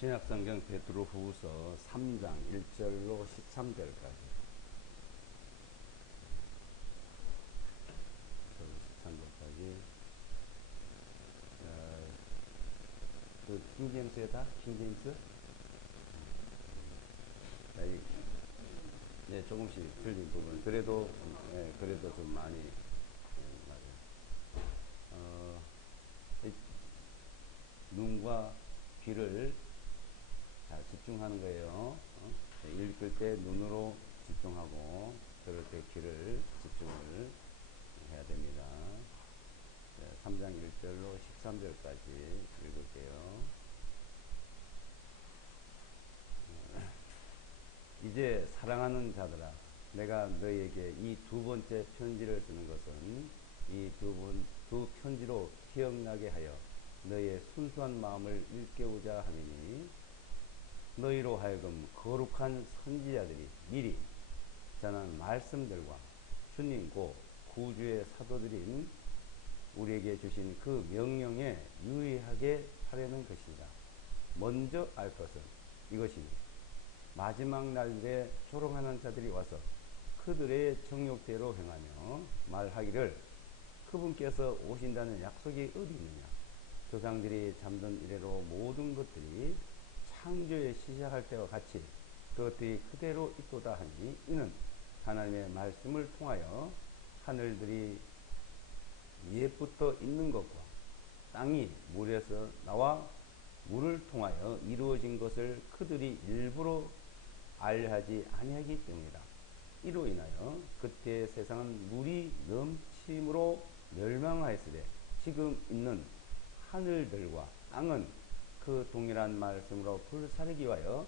신약성경 베드로후서 3장 1절로 13절까지. 13절까지. 그 킹제임스에다 킹제임스? 네, 조금씩 틀린 부분. 그래도 그래도 좀 많이 맞아요. 눈과 귀를 잘 집중하는 거예요. 읽을 때 눈으로 집중하고 들을 때 귀를 집중을 해야 됩니다. 3장 1절로 13절까지 읽을게요. 이제 사랑하는 자들아, 내가 너희에게 이 두 번째 편지를 쓰는 것은 이 두 편지로 기억나게 하여 너희의 순수한 마음을 일깨우자 함이니, 너희로 하여금 거룩한 선지자들이 미리 전한 말씀들과 주님 곧 구주의 사도들인 우리에게 주신 그 명령에 유의하게 하려는 것이다. 먼저 알 것은 이것이니, 마지막 날에 조롱하는 자들이 와서 그들의 정욕대로 행하며 말하기를 그분께서 오신다는 약속이 어디 있느냐. 조상들이 잠든 이래로 모든 것들이 창조에 시작할 때와 같이 그것들이 그대로 있도다 하니, 이는 하나님의 말씀을 통하여 하늘들이 옛부터 있는 것과 땅이 물에서 나와 물을 통하여 이루어진 것을 그들이 일부러 알하지 아니하기 때문이다. 이로 인하여 그때 세상은 물이 넘침으로 멸망하였으되 지금 있는 하늘들과 땅은 그 동일한 말씀으로 불사르기 위하여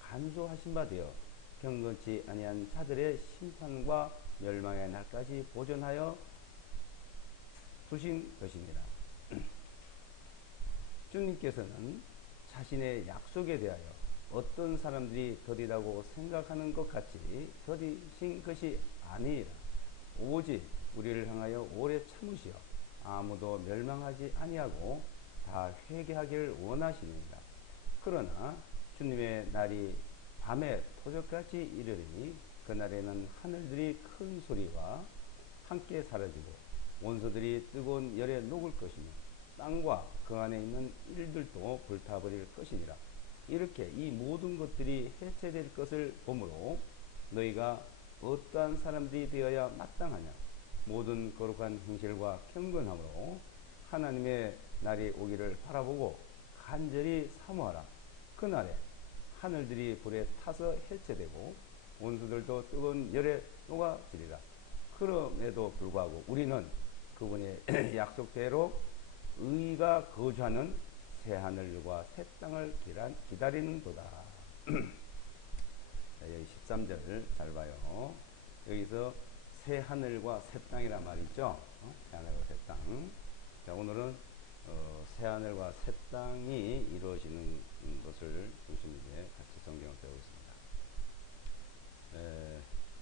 간소하신 바 되어 경건치 아니한 자들의 심판과 멸망의 날까지 보존하여 두신 것입니다. 주님께서는 자신의 약속에 대하여 어떤 사람들이 더디다고 생각하는 것 같이 더디신 것이 아니라 오직 우리를 향하여 오래 참으시어 아무도 멸망하지 아니하고 다 회개하기를 원하시니라. 그러나 주님의 날이 밤에 토적같이 이르리니, 그날에는 하늘들이 큰 소리와 함께 사라지고 원소들이 뜨거운 열에 녹을 것이며 땅과 그 안에 있는 일들도 불타버릴 것이니라. 이렇게 이 모든 것들이 해체될 것을 보므로 너희가 어떠한 사람들이 되어야 마땅하냐. 모든 거룩한 행실과 경건함으로 하나님의 날이 오기를 바라보고 간절히 사모하라. 그날에 하늘들이 불에 타서 해체되고 원수들도 뜨거운 열에 녹아지리라. 그럼에도 불구하고 우리는 그분의 약속대로 의가 거주하는 새 하늘과 새 땅을 기다리는도다. 여기 13절 잘 봐요. 여기서 새 하늘과 새 땅이란 말이죠. 새 하늘과 새 땅. 자, 오늘은 새 하늘과 새 땅이 이루어지는 것을 중심으로 같이 성경을 배우겠습니다.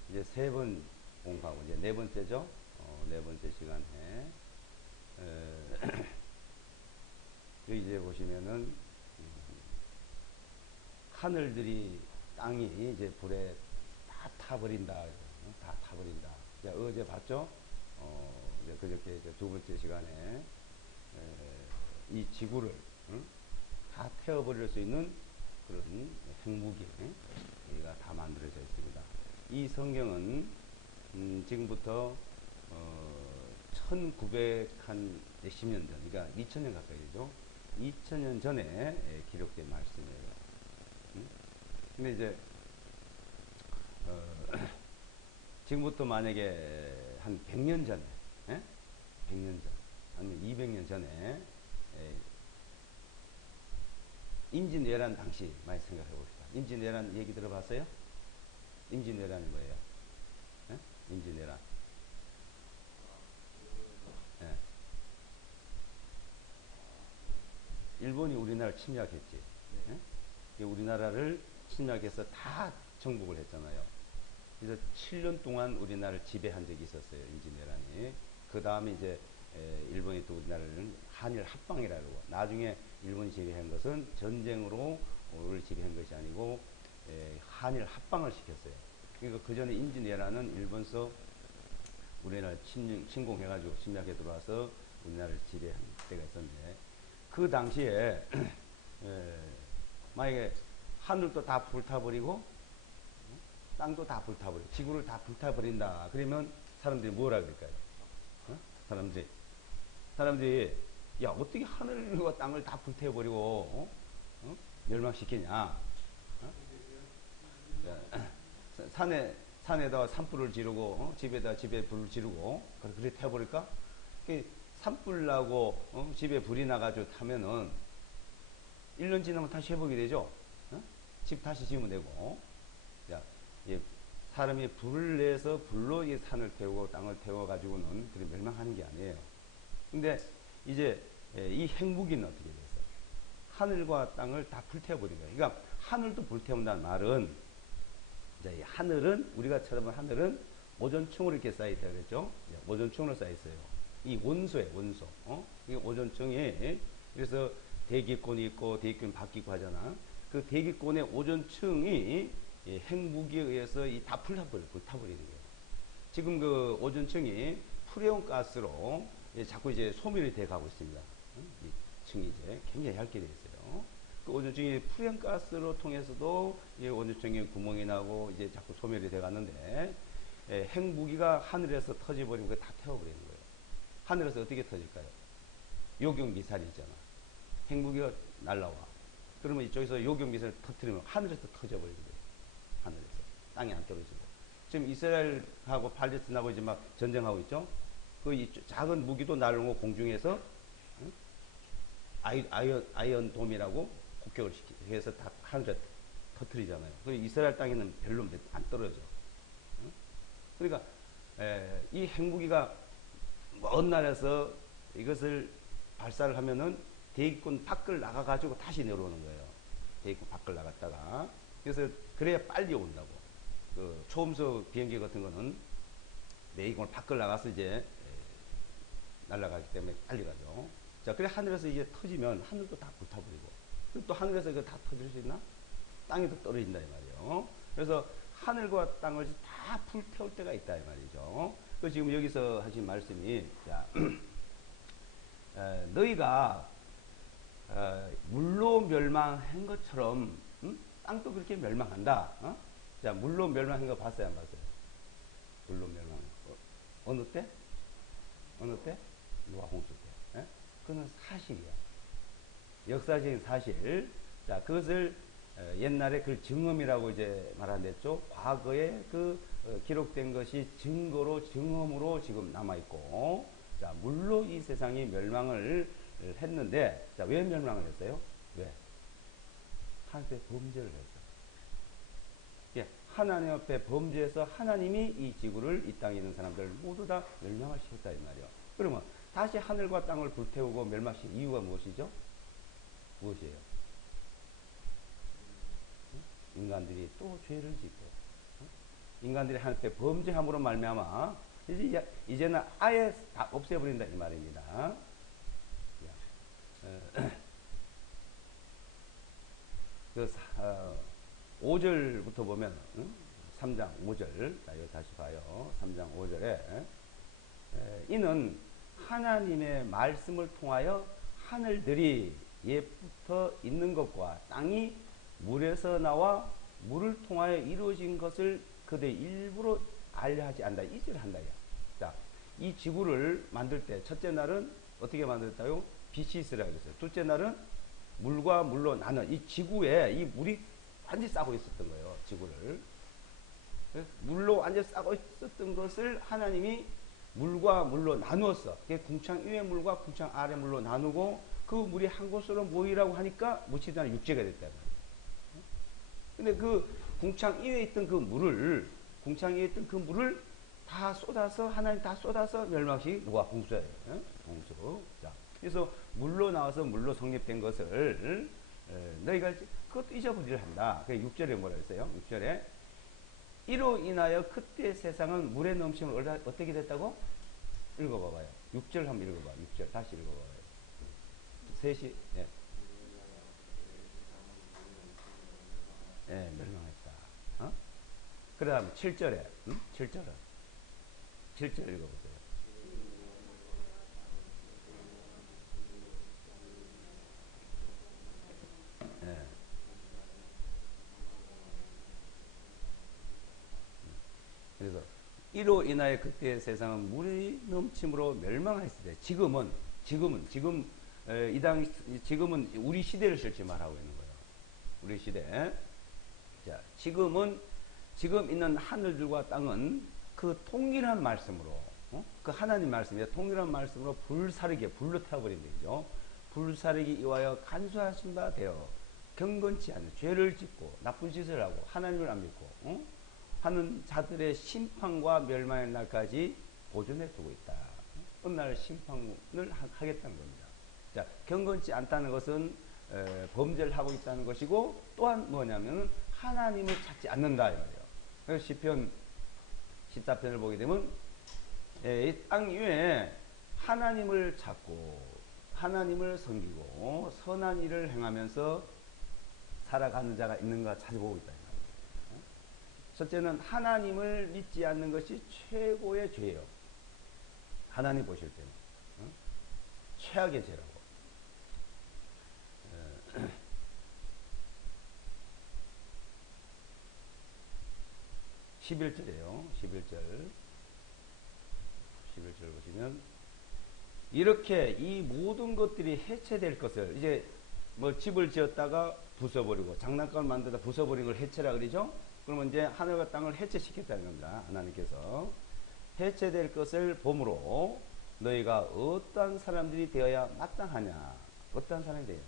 이제 세 번 공부하고 이제 네 번째죠. 네 번째 시간에 여기 이제 보시면은 하늘들이 땅이 이제 불에 다 타버린다. 다 타버린다. 자, 어제 봤죠? 이제 그저께 이제 두 번째 시간에 이 지구를 다 태워버릴 수 있는 그런 핵무기 가 다 만들어져 있습니다. 이 성경은 지금부터 1900한 몇십 년 전, 그러니까 2000년 가까이 되죠. 2000년 전에 기록된 말씀이에요. 근데 이제 지금부터 만약에 한 100년 전에, 100년 전, 아니면 200년 전에 임진왜란 당시 많이 생각해 봅시다. 임진왜란 얘기 들어봤어요? 임진왜란이 뭐예요? 임진왜란. 일본이 우리나라를 침략했지. 우리나라를 침략해서 다 정복을 했잖아요. 그래서 7년 동안 우리나라를 지배한 적이 있었어요. 임진왜란이. 그 다음에 이제 일본이 또 우리나라를 한일 합방이라고. 나중에 일본이 지배한 것은 전쟁으로 를 지배한 것이 아니고 한일 합방을 시켰어요. 그러니까 그 전에 임진왜란은 일본서 우리나라 침공해가지고 침략해 들어와서 우리나라를 지배한 때가 있었는데 그 당시에 만약에 하늘도 다 불타버리고 땅도 다 불타버리고 지구를 다 불타버린다 그러면 사람들이 뭐라 그럴까요? 어? 사람들이 야 어떻게 하늘과 땅을 다 불태워버리고 멸망시키냐? 산에다 산불을 지르고 집에다 집에 불을 지르고 그렇게 태워버릴까? 산불 나고 집에 불이 나가지고 타면은 1년 지나면 다시 회복이 되죠. 집 다시 지으면 되고. 자, 사람이 불을 내서 불로 이 산을 태우고 땅을 태워가지고는 그래 멸망하는 게 아니에요. 근데 이제 이 핵무기는 어떻게 됐어요? 하늘과 땅을 다 불태워버린 거예요. 그러니까 하늘도 불태운다는 말은 이제 이 하늘은 우리가 쳐다보는 하늘은 오존층으로 이렇게 쌓여있다 그랬죠. 오존층으로 쌓여있어요. 이 원소예요, 원소. 이게 오존층이 그래서 대기권이 있고 대기권이 바뀌고 하잖아. 그 대기권의 오존층이 핵무기에 의해서 다 불타버리는 거예요. 지금 그 오존층이 프레온 가스로 자꾸 이제 소멸이 돼 가고 있습니다. 이 층이 이제 굉장히 얇게 되어 있어요. 그 오존층이 프레온 가스로 통해서도 이 오존층에 구멍이 나고 이제 자꾸 소멸이 돼 갔는데 핵무기가 하늘에서 터져버리면 그거 다 태워버리는 거예요. 하늘에서 어떻게 터질까요? 요격 미사일이 있잖아. 핵무기가 날라와. 그러면 이쪽에서 요격 미사일 터뜨리면 하늘에서 터져버리는 거예요. 하늘에서. 땅에 안 떨어지고. 지금 이스라엘하고 팔레스타인하고 이제 막 전쟁하고 있죠? 그 작은 무기도 날라오고 공중에서 아이언 돔이라고 폭격을 해서 다 하늘에 터뜨리잖아요. 그 이스라엘 땅에는 별로 안 떨어져. 그러니까 이 핵무기가 먼 나라에서 이것을 발사를 하면은 대기권 밖을 나가가지고 다시 내려오는 거예요. 대기권 밖을 나갔다가. 그래서 그래야 빨리 온다고. 그 초음속 비행기 같은 거는 대기권 밖을 나가서 이제 날아가기 때문에 빨리 가죠. 자, 그래 하늘에서 이제 터지면 하늘도 다 불타버리고. 또 하늘에서 이거 다 터질 수 있나? 땅에도 떨어진다 이 말이에요. 그래서 하늘과 땅을 다 불태울 때가 있다 이 말이죠. 그 지금 여기서 하신 말씀이 자, 너희가 물로 멸망한 것처럼 땅도 그렇게 멸망한다. 자, 물로 멸망한 거 봤어요 안 봤어요? 물로 멸망. 어느 때? 어느 때? 노아 홍수 때. 예? 그건 사실이야. 역사적인 사실. 자, 그것을 옛날에 그 증언이라고 이제 말한댔죠. 과거에 그 기록된 것이 증거로 증언으로 지금 남아 있고, 자, 물로 이 세상이 멸망을 했는데, 자, 왜 멸망을 했어요? 왜? 하나님 앞에 범죄를 했어. 예, 하나님 앞에 범죄해서 하나님이 이 지구를, 이 땅에 있는 사람들 모두 다 멸망을 시켰다 이 말이요. 그러면 다시 하늘과 땅을 불태우고 멸망시킨 이유가 무엇이죠? 무엇이에요? 인간들이 또 죄를 짓고 인간들이 하나님 앞에 범죄함으로 말미암아 이제는 아예 다 없애버린다 이 말입니다. 그 5절부터 보면 3장 5절 자, 이거 다시 봐요. 3장 5절에 이는 하나님의 말씀을 통하여 하늘들이 옛부터 있는 것과 땅이 물에서 나와 물을 통하여 이루어진 것을 그들 일부러 알려 하지 않는다. 이질 한다. 자, 이 지구를 만들 때 첫째 날은 어떻게 만들었다요? 빛이 있으라 그랬어요. 둘째 날은 물과 물로 나눠. 이 지구에 이 물이 완전히 싸고 있었던 거예요. 지구를. 물로 완전히 싸고 있었던 것을 하나님이 물과 물로 나누었어. 궁창 위의 물과 궁창 아래 물로 나누고 그 물이 한 곳으로 모이라고 하니까 묻히지 육지가 됐다. 근데 그 궁창 위에 있던 그 물을 다 쏟아서 하나님 다 쏟아서 멸망시 누가 홍수예요. 홍수. 자, 그래서 물로 나와서 물로 성립된 것을 너희가 그것도 잊어버리려 한다. 그 6절에 뭐라 했어요? 6절에 이로 인하여 그때 세상은 물의 넘침을 어떻게 됐다고? 읽어봐봐요. 6절 한번 읽어봐. 6절 다시 읽어봐요. 셋이 예. 그 다음 7절에 7절 읽어보세요. 예. 그래서 이로 인하여 그때의 세상은 물이 넘침으로 멸망하였을 때 지금 지금은 우리 시대를 실제 말하고 있는 거예요. 우리 시대. 자, 지금 있는 하늘들과 땅은 그 동일한 말씀으로 그 하나님 말씀이 동일한 말씀으로 불로 태워버린 거죠. 불사르게 이와여 간수하신 바 되어 경건치 않은 죄를 짓고 나쁜 짓을 하고 하나님을 안 믿고 하는 자들의 심판과 멸망의 날까지 보존해 두고 있다. 어느 날 심판을 하겠다는 겁니다. 자, 경건치 않다는 것은 범죄를 하고 있다는 것이고, 또한 뭐냐면 하나님을 찾지 않는다 이 말이에요. 그래서 시편 14편을 보게 되면 이 땅 위에 하나님을 찾고 하나님을 섬기고 선한 일을 행하면서 살아가는 자가 있는가 찾아보고 있다. 첫째는 하나님을 믿지 않는 것이 최고의 죄예요. 하나님 보실 때는 최악의 죄라고. 11절이에요. 11절 보시면 이렇게 이 모든 것들이 해체될 것을, 이제 뭐 집을 지었다가 부숴버리고 장난감을 만들다 부숴버린 걸 해체라 그러죠. 그러면 이제 하늘과 땅을 해체시켰다는 겁니다. 하나님께서 해체될 것을 보므로 너희가 어떠한 사람들이 되어야 마땅하냐. 어떠한 사람이 돼요?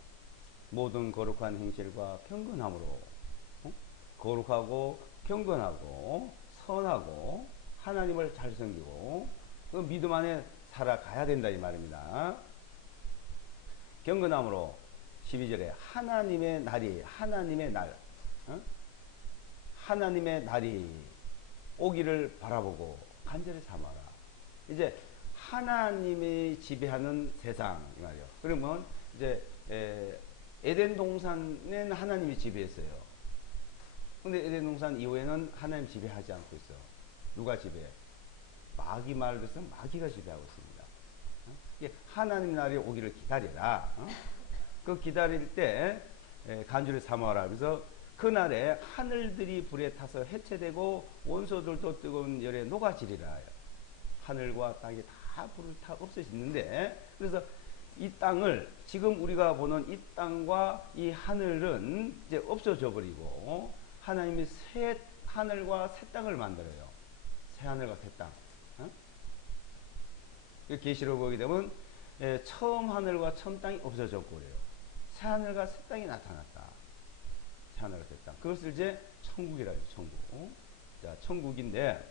모든 거룩한 행실과 경건함으로 거룩하고 경건하고 선하고 하나님을 잘 섬기고 그 믿음 안에 살아가야 된다 이 말입니다. 경건함으로 12절에 하나님의 날이 하나님의 날이 오기를 바라보고 간절히 삼아라. 이제 하나님이 지배하는 세상 이 말이에요. 그러면 이제 에덴 동산은 하나님이 지배했어요. 근데 에덴 동산 이후에는 하나님 지배하지 않고 있어. 누가 지배해? 마귀 말을 해서 마귀가 지배하고 있습니다. 하나님 날이 오기를 기다려라. 그 기다릴 때 간절히 삼아라. 그래서 그날에 하늘들이 불에 타서 해체되고 원소들도 뜨거운 열에 녹아지리라. 하늘과 땅이 다 불을 타 없어지는데, 그래서 이 땅을 지금 우리가 보는 이 땅과 이 하늘은 이제 없어져 버리고 하나님이 새 하늘과 새 땅을 만들어요. 새 하늘과 새 땅. 계시록 보게 되면 처음 하늘과 처음 땅이 없어졌고 그래요. 새 하늘과 새 땅이 나타났다. 새 하늘과 새 땅. 그것을 이제 천국이라고 해요. 천국. 자, 천국인데,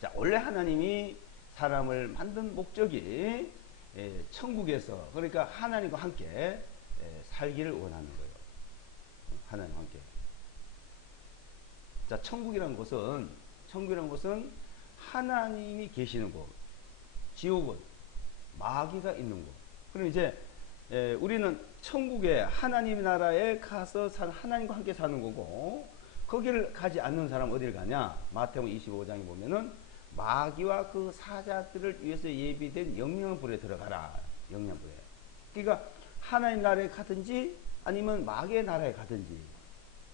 자, 원래 하나님이 사람을 만든 목적이 천국에서, 그러니까 하나님과 함께 살기를 원하는 거예요. 하나님과 함께. 자, 천국이라는 것은 하나님이 계시는 곳, 지옥은 마귀가 있는 곳. 그럼 이제 우리는 천국에 하나님 나라에 가서 하나님과 함께 사는 거고, 거기를 가지 않는 사람은 어디를 가냐? 마태복음 25장에 보면은 마귀와 그 사자들을 위해서 예비된 영영불에 들어가라. 영영불에. 그러니까 하나님 나라에 가든지 아니면 마귀의 나라에 가든지.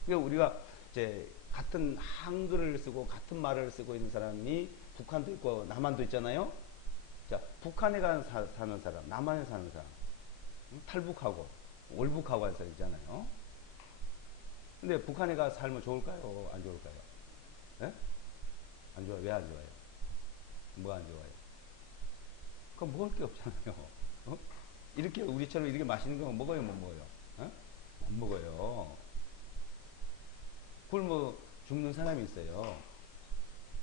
그러니까 우리가 이제 같은 한글을 쓰고 같은 말을 쓰고 있는 사람이 북한도 있고 남한도 있잖아요. 자, 북한에 사는 사람, 남한에 사는 사람, 탈북하고 월북하고 하는 사람 있잖아요. 근데 북한에 가서 살면 좋을까요? 안 좋을까요? 예? 안 좋아요. 왜 안 좋아요? 뭐가 안 좋아요? 그럼 먹을 게 없잖아요. 이렇게 우리처럼 이렇게 맛있는 거 먹어요, 못 먹어요? 못 먹어요. 굶어 죽는 사람이 있어요.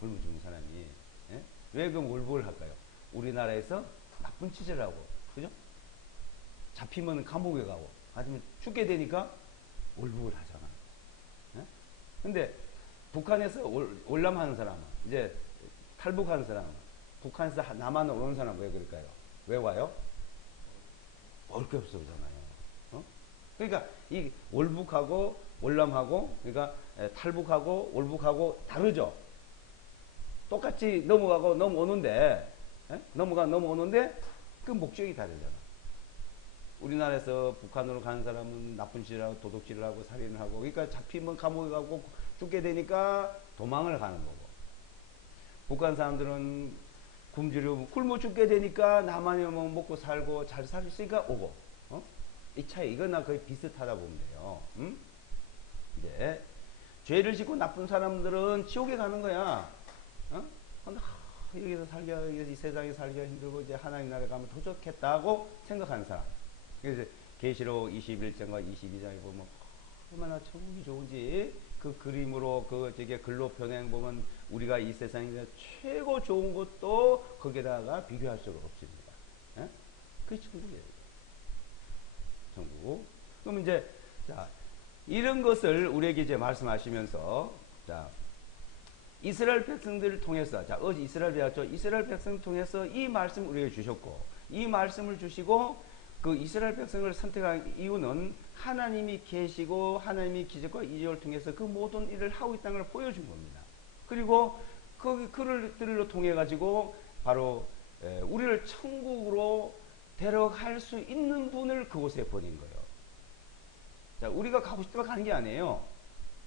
굶어 죽는 사람이. 예? 왜 그럼 월북을 할까요? 우리나라에서 나쁜 짓을 하고, 그죠? 잡히면 감옥에 가고, 아니면 죽게 되니까 월북을 하잖아. 예? 근데 북한에서 월남하는 사람은, 이제 탈북하는 사람은, 북한에서 남한으로 오는 사람은 왜 그럴까요? 왜 와요? 먹을 게 없어 오잖아요. 그러니까 이 월북하고 월남하고 그러니까 탈북하고 월북하고 다르죠. 똑같이 넘어오는데 넘어오는데 그 목적이 다르잖아. 우리나라에서 북한으로 가는 사람은 나쁜 짓을 하고 도둑질을 하고 살인을 하고 그러니까 잡히면 감옥에 가고 죽게 되니까 도망을 가는 거고, 북한 사람들은 굶주려 굶어 죽게 되니까 나만이 뭐 먹고 살고 잘 살 수 있으니까 오고, 이 차이 이거나 거의 비슷하다 보면 돼요. 이제 죄를 짓고 나쁜 사람들은 지옥에 가는 거야. 근데 여기서 살기가 이 세상에 살기가 힘들고 이제 하나님 나라에 가면 더 좋겠다고 생각하는 사람. 그래서 계시록 21장과 22장에 보면 얼마나 천국이 좋은지 그 그림으로 그 저게 글로 표현 보면 우리가 이 세상에서 최고 좋은 것도 거기다가 비교할 수가 없습니다. 예? 그게 천국이에요. 천국. 그럼 이제 자 이런 것을 우리에게 이제 말씀하시면서 자 이스라엘 백성들을 통해서 자 어제 이스라엘 배웠죠. 이스라엘 백성을 통해서 이 말씀을 우리에게 주셨고, 이 말씀을 주시고 그 이스라엘 백성을 선택한 이유는 하나님이 계시고 하나님이 기적과 이적을 통해서 그 모든 일을 하고 있다는 걸 보여준 겁니다. 그리고 그들로 통해 가지고 바로 우리를 천국으로 데려갈 수 있는 분을 그곳에 보낸 거예요. 자, 우리가 가고 싶다고 가는 게 아니에요.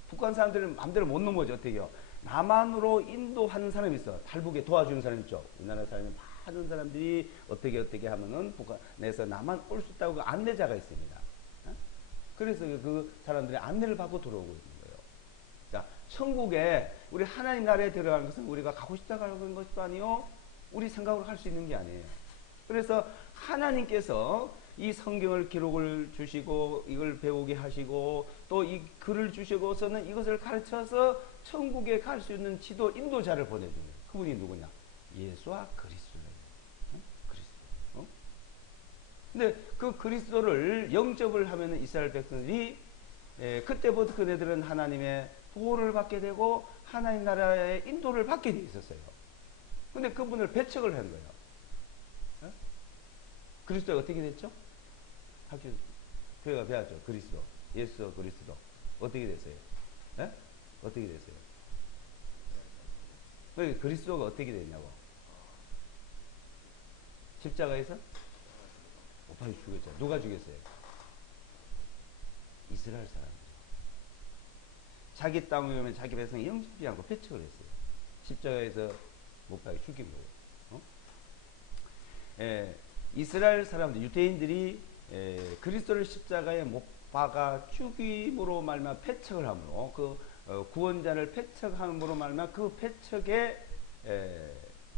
북한 사람들은 마음대로 못 넘어져. 어떻게요? 남한으로 인도하는 사람이 있어. 탈북에 도와주는 사람 있죠. 우리나라 사람이 많은 사람들이 어떻게 하면은 북한에서 남한 올 수 있다고 그 안내자가 있습니다. 그래서 그 사람들이 안내를 받고 들어오고 있는 거예요. 자, 천국에 우리 하나님 나라에 들어가는 것은 우리가 가고 싶다고 하는 것도 아니요, 우리 생각으로 할 수 있는 게 아니에요. 그래서 하나님께서 이 성경을 기록을 주시고 이걸 배우게 하시고 또 이 글을 주시고서는 이것을 가르쳐서 천국에 갈 수 있는 지도 인도자를 보내준 거예요. 그분이 누구냐? 예수와 그리스도예요. 그리스도. 근데 그 그리스도를 영접을 하면은 이스라엘 백성들이 그때부터 그네들은 하나님의 보호를 받게 되고 하나님 나라의 인도를 받게 돼 있었어요. 근데 그분을 배척을 한 거예요. 그리스도가 어떻게 됐죠? 학교 교회가 배웠죠. 그리스도, 예수 그리스도 어떻게 됐어요? 에? 어떻게 됐어요? 그리스도가 어떻게 됐냐고? 십자가에서 못 박혀 죽였죠. 누가 죽였어요? 이스라엘 사람이죠. 자기 땅 위에 자기 백성이 영접지 않고 배척을 했어요. 십자가에서 못 박혀 죽인 거예요. 이스라엘 사람들, 유대인들이 그리스도를 십자가에 못 박아 죽임으로 말미암아 배척을 함으로 그 구원자를 배척함으로 말미암아 그 배척의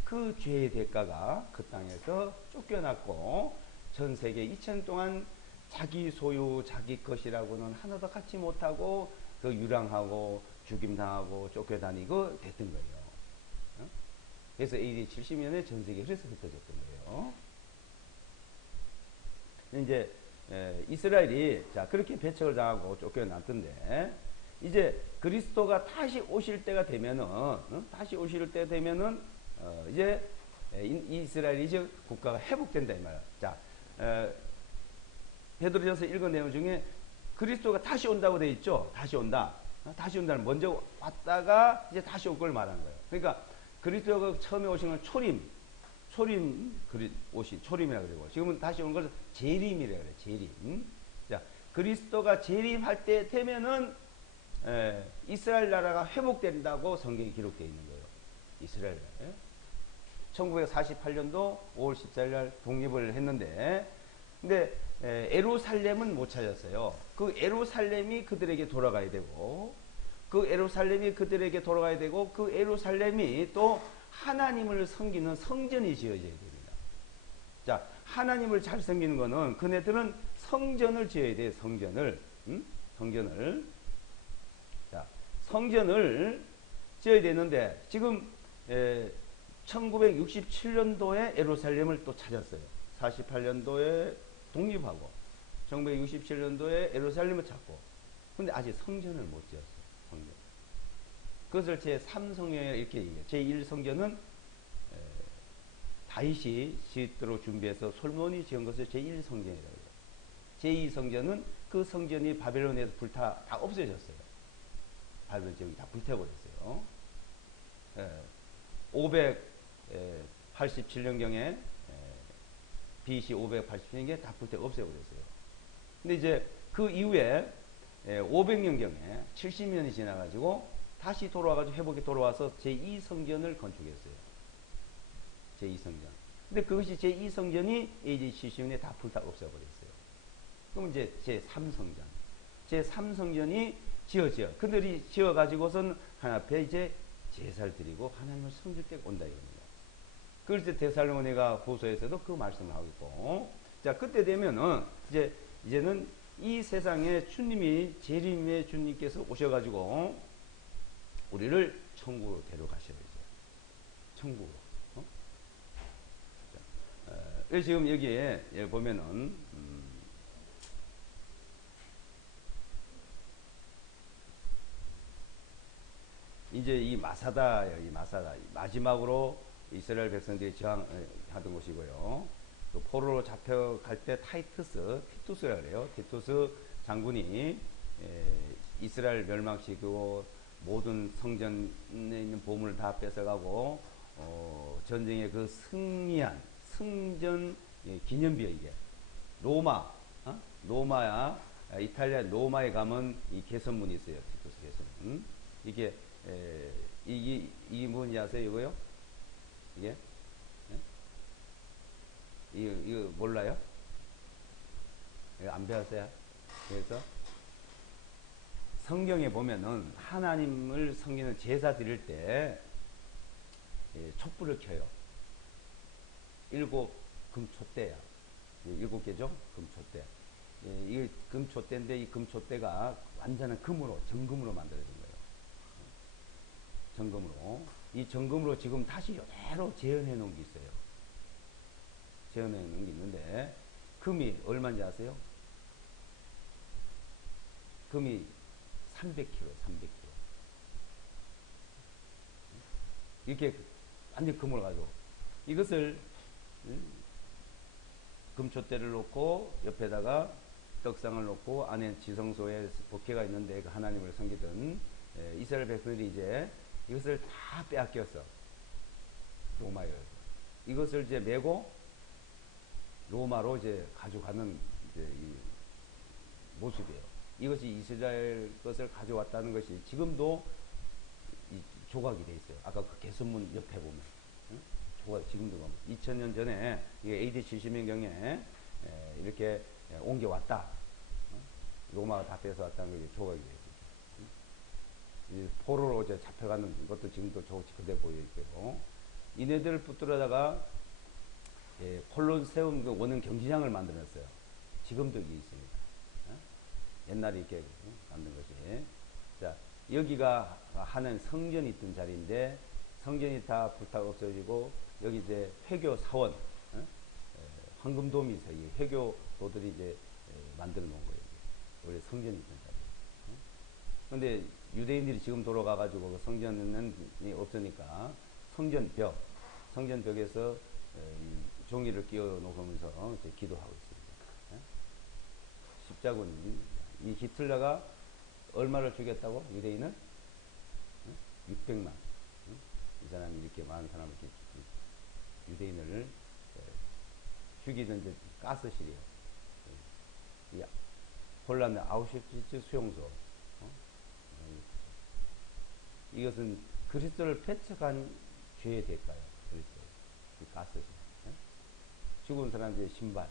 그 죄의 대가가 그 땅에서 쫓겨났고 전 세계 2000년 동안 자기 소유 자기 것이라고는 하나도 갖지 못하고 그 유랑하고 죽임당하고 쫓겨다니고 됐던 거예요. 그래서 AD 70년에 전 세계에 그래서 흩어졌던 거예요. 이제 이스라엘이 자 그렇게 배척을 당하고 쫓겨났던데 이제 그리스도가 다시 오실 때가 되면은 이제 이스라엘이 이제 국가가 회복된다 이 말이야. 자 베드로전서 읽은 내용 중에 그리스도가 다시 온다고 돼 있죠. 다시 온다. 다시 온다는 먼저 왔다가 이제 다시 올 걸 말한 거예요. 그러니까 그리스도가 처음에 오신 건 초림이라 그러고 지금은 다시 오는 걸 재림이라 그래. 재림. 자, 그리스도가 재림할 때 되면은 이스라엘 나라가 회복된다고 성경에 기록되어 있는 거예요. 이스라엘. 1948년도 5월 14일 날 독립을 했는데 근데 예루살렘은 못 찾았어요. 그 예루살렘이 그들에게 돌아가야 되고 그 예루살렘이 그들에게 돌아가야 되고 그 예루살렘이 또 하나님을 섬기는 성전이 지어져야 됩니다. 자, 하나님을 잘 섬기는 거는 그네들은 성전을 지어야 돼요. 성전을. 성전을. 자, 성전을 지어야 되는데 지금 1967년도에 예루살렘을 또 찾았어요. 48년도에 독립하고 1967년도에 예루살렘을 찾고 근데 아직 성전을 못 지었어요. 성전. 그것을 제3성전이라고 이렇게 얘기해요. 제1성전은 다윗이 짓도록 준비해서 솔몬이 지은 것을 제1성전이라고 해요. 제2성전은 그 성전이 바벨론에서 다 없어졌어요. 바벨론 지역이 다 불태워버렸어요. 예, 587년경에 BC 587년경에 다 불태워 없애버렸어요. 근데 이제 그 이후에 500년경에 70년이 지나가지고 다시 돌아와가지고 회복이 돌아와서 제2성전을 건축했어요. 제2성전. 근데 그것이 제2성전이 AD 70년에 다 불타 없애버렸어요. 그럼 이제 제3성전. 제3성전이 지어져. 그들이 지어가지고선 하나님 앞에 이제 제사를 드리고 하나님을 섬길 때가 온다 이겁니다. 그래서 데살로니가 후서에서도 그 말씀을 하고 있고, 자 그때 되면은 이제는 이 세상에 주님이 재림의 주님께서 오셔가지고 우리를 천국으로 데려가셔야죠. 천국으로. 그래서 지금 여기에 보면은 이제 이 마사다예요. 이 마사다 마지막으로 이스라엘 백성들이 저항하던 곳이고요. 또 포로로 잡혀갈 때 티투스라 그래요. 티투스 장군이 이스라엘 멸망시키고 모든 성전에 있는 보물을 다 뺏어가고 전쟁에 그 승리한 승전 기념비야 이게. 로마야 이탈리아 로마에 가면 이 개선문이 있어요. 티투스 개선문. 이게 이 뭔지 아세요? 이거요? 이게? 이거 몰라요? 이거 안 배웠어요? 그래서 성경에 보면은 하나님을 섬기는 제사 드릴 때 촛불을 켜요. 7 금촛대야. 7개죠? 금촛대. 이 금촛대인데 이 금촛대가 완전한 금으로 정금으로 만들어진 거예요. 정금으로. 이 정금으로 지금 다시 이대로 재현해 놓은 게 있어요. 재현해 놓은 게 있는데 금이 얼마인지 아세요? 금이 300kg, 300kg. 이렇게 완전 금으로 가지고 이것을 금촛대를 놓고 옆에다가 떡상을 놓고 안에 지성소에 법궤가 있는데 그 하나님을 섬기던 이스라엘 백성들이 이제 이것을 다 빼앗겼어. 로마에. 이것을 이제 메고 로마로 이제 가져가는 이제 이 모습이에요. 이것이 이스라엘 것을 가져왔다는 것이 지금도 이 조각이 돼 있어요. 아까 그 개선문 옆에 보면 조각 지금도 보면 2000년 전에 이게 AD 70년경에 이렇게 옮겨왔다. 로마가 다 뺏어왔다는 게 조각이 돼 있어요. 포로로 이제 잡혀가는 것도 지금도 조금씩 그대로 보여 있고요. 이네들을 붙들어다가 콜로세움 그 원형 경기장을 만들었어요. 지금도 이게 있습니다. 옛날에 이렇게 만든 것이. 자, 여기가 하는 성전이 있던 자리인데 성전이 다 불타 없어지고 여기 이제 회교 사원, 황금돔이 있어요. 이 회교도들이 이제 만들어 놓은 거예요. 원래 성전이 있던 자리. 근데 유대인들이 지금 돌아가가지고 그 성전이 없으니까 성전벽에서 종이를 끼워 놓으면서 이제 기도하고 있습니다. 십자군이 이 히틀러가 얼마를 죽였다고? 유대인을? 600만. 이 사람이 이렇게 많은 사람을 유대인을 죽이던 이제 가스실이에요. 이 폴란드 아우슈비츠 수용소. 이것은 그리스도를 배척한 죄의 대가요. 그리스도. 이 가스실. 죽은 사람들의 신발.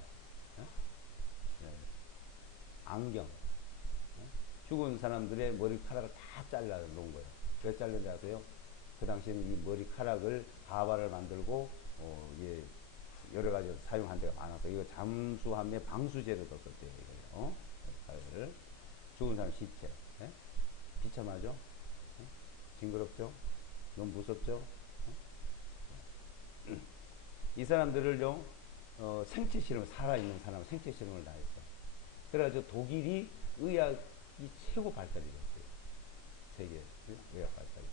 안경. 죽은 사람들의 머리카락을 다 잘라 놓은 거예요. 왜 잘른지 아세요? 그 당시에는 이 머리카락을 가발을 만들고 이게 여러 가지 사용한 데가 많아서 이거 잠수함에 방수제로도 썼대요. 이거요. 머리카락을. 죽은 사람 시체. 비참하죠? 징그럽죠? 너무 무섭죠? 이 사람들을요, 생체 실험, 살아있는 사람 생체 실험을 다 했어. 그래가지고 독일이 의학이 최고 발달이 됐어요. 세계 의학 발달이.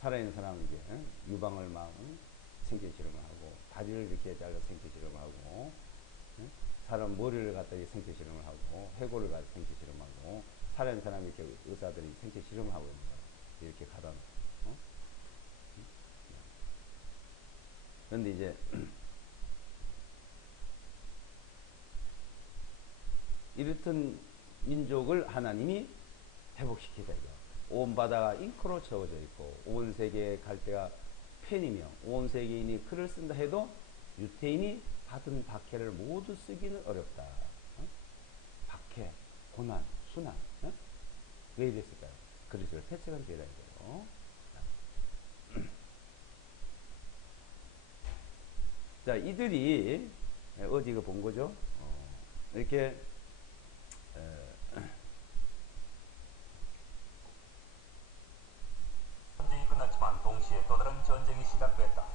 살아있는 사람은 이제 유방을 막 생체 실험을 하고 다리를 이렇게 잘라 생체 실험을 하고 사람 머리를 갖다 생체 실험을 하고 해골을 갖다 생체 실험하고 살아있는 사람이 이렇게 의사들이 생체 실험을 하고 있는 거예요. 이렇게 가다 놓고. 어? 그런데 이제 이렇던 민족을 하나님이 회복시키다 이거. 온 바다가 잉크로 채워져 있고 온 세계의 갈대가 펜이며 온 세계인이 글을 쓴다 해도 유태인이 받은 박해를 모두 쓰기는 어렵다. 어? 박해, 고난, 순환. 어? 왜 이랬을까요? 그리스도를 패착한 죄라 이거예요. 자, 이들이 어디 이거 본 거죠? 이렇게 전쟁이 끝났지만 동시에 또 다른 전쟁이 시작됐다.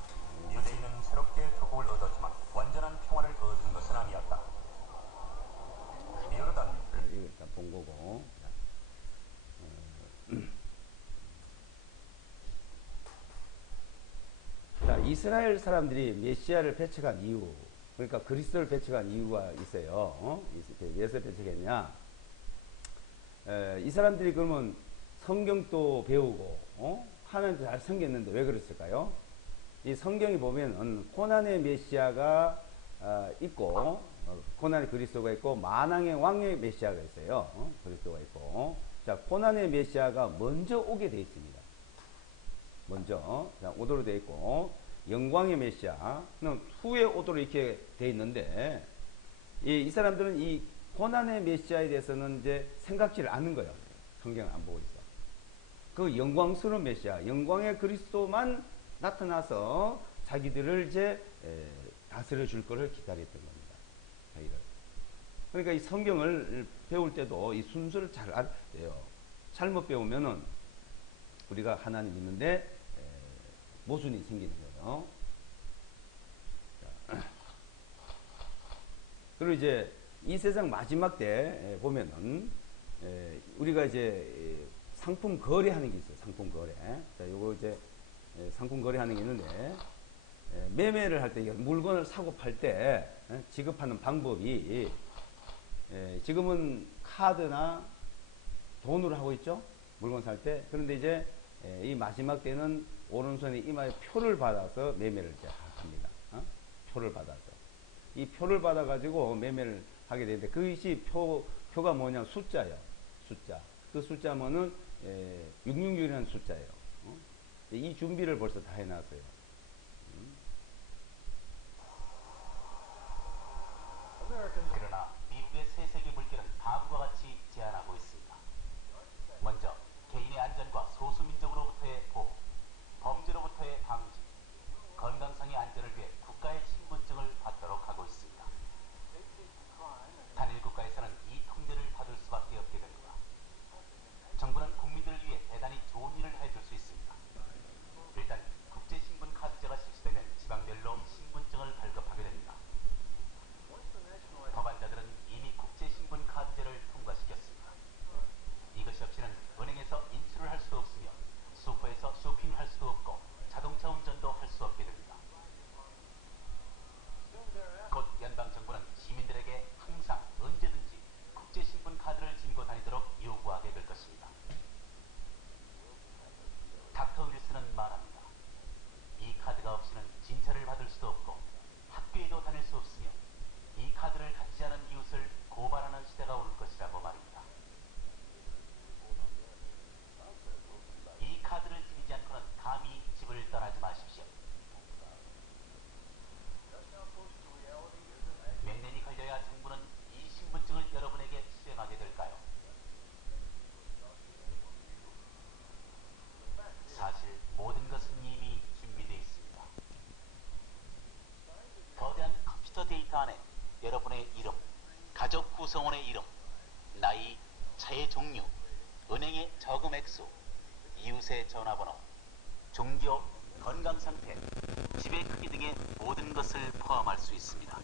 유대인은 새롭게 조국을 얻었지만 완전한 평화를 얻은 것은 아니었다. 요르단 이거 일단 본 거고. 자, 이스라엘 사람들이 메시아를 배척한 이유, 그러니까 그리스도를 배척한 이유가 있어요. 왜서 배척했냐? 이 사람들이 그러면 성경도 배우고, 하나님도 잘 섬겼는데 왜 그랬을까요? 이 성경이 보면 고난의 메시아가 있고, 고난의 그리스도가 있고, 만왕의 왕의 메시아가 있어요. 그리스도가 있고. 자, 고난의 메시아가 먼저 오게 되어 있습니다. 먼저 자, 오도록 되어 있고 영광의 메시아는 후에 오도록 이렇게 되어 있는데 이 사람들은 이 고난의 메시아에 대해서는 이제 생각지를 않는 거예요. 성경을 안 보고 있어. 그 영광스러운 메시아, 영광의 그리스도만 나타나서 자기들을 이제 다스려 줄 것을 기다렸던 겁니다. 자기들. 그러니까 이 성경을 배울 때도 이 순서를 잘 알아야 돼요. 잘못 배우면은 우리가 하나님 믿는데 모순이 생기는 거예요. 그리고 이제 이 세상 마지막 때 보면은 우리가 이제 상품 거래하는 게 있어요. 상품 거래. 자, 요거 이제 상품 거래하는 게 있는데 매매를 할 때 물건을 사고 팔 때 지급하는 방법이 지금은 카드나 돈으로 하고 있죠. 물건 살 때. 그런데 이제 이 마지막 때는 오른손에 이마에 표를 받아서 매매를 이제 합니다. 표를 받아서. 이 표를 받아가지고 매매를 하게 되는데 그것이 표가 뭐냐? 숫자예요. 숫자. 그 숫자면은 666이라는 숫자예요. 이 준비를 벌써 다 해놨어요. 그러나 미국의 새 세계 물결은 다음과 같이 제안하고 있습니다. 먼저 개인의 안전과 소수민족으로부터의 보호, 범죄로부터의 방지, 건강상의 안전을 위해 국가의 신분증을 받도록 하고 있습니다. 단일 국가에서는 이 통제를 받을 수밖에 없게 됩니다. 정부는 국민들을 위해 대단히 좋은 일을 해줄 수 있습니다. 일단 국제신분 카드제가 실시되면 지방별로 신분증을 발급하게 됩니다. 법안자들은 이미 국제신분 카드제를 통과시켰습니다. 이것이 없이는 은행에서 인출을 할 수도 없으며 슈퍼에서 쇼핑할 수도 없고 자동차 운전도 할 수 없게 됩니다. 곧 연방정부는 시민들에게 항상 언제든지 국제신분 카드를 지니고 다니도록 요구하게 될 것입니다. 닥터 윌슨은 말합니다. 이 카드가 없이는 진찰을 받을 수도 없고 학교에도 다닐 수 없으며 이 카드를 갖지 않은 이웃을 고발하는 시대가 올 것이라고 말입니다. 이 카드를 지니지 않고는 감히 집을 떠나지 마십시오. 몇 년이 걸려야 정부는 이 신분증을 여러분에게 수행하게 될까요? 사실 모든 것은 이미 준비되어 있습니다. 거대한 컴퓨터 데이터 안에 여러분의 이름, 가족 구성원의 이름, 나이, 차의 종류, 은행의 저금 액수, 이웃의 전화번호, 종교, 건강 상태, 집의 크기 등의 모든 것을 포함할 수 있습니다.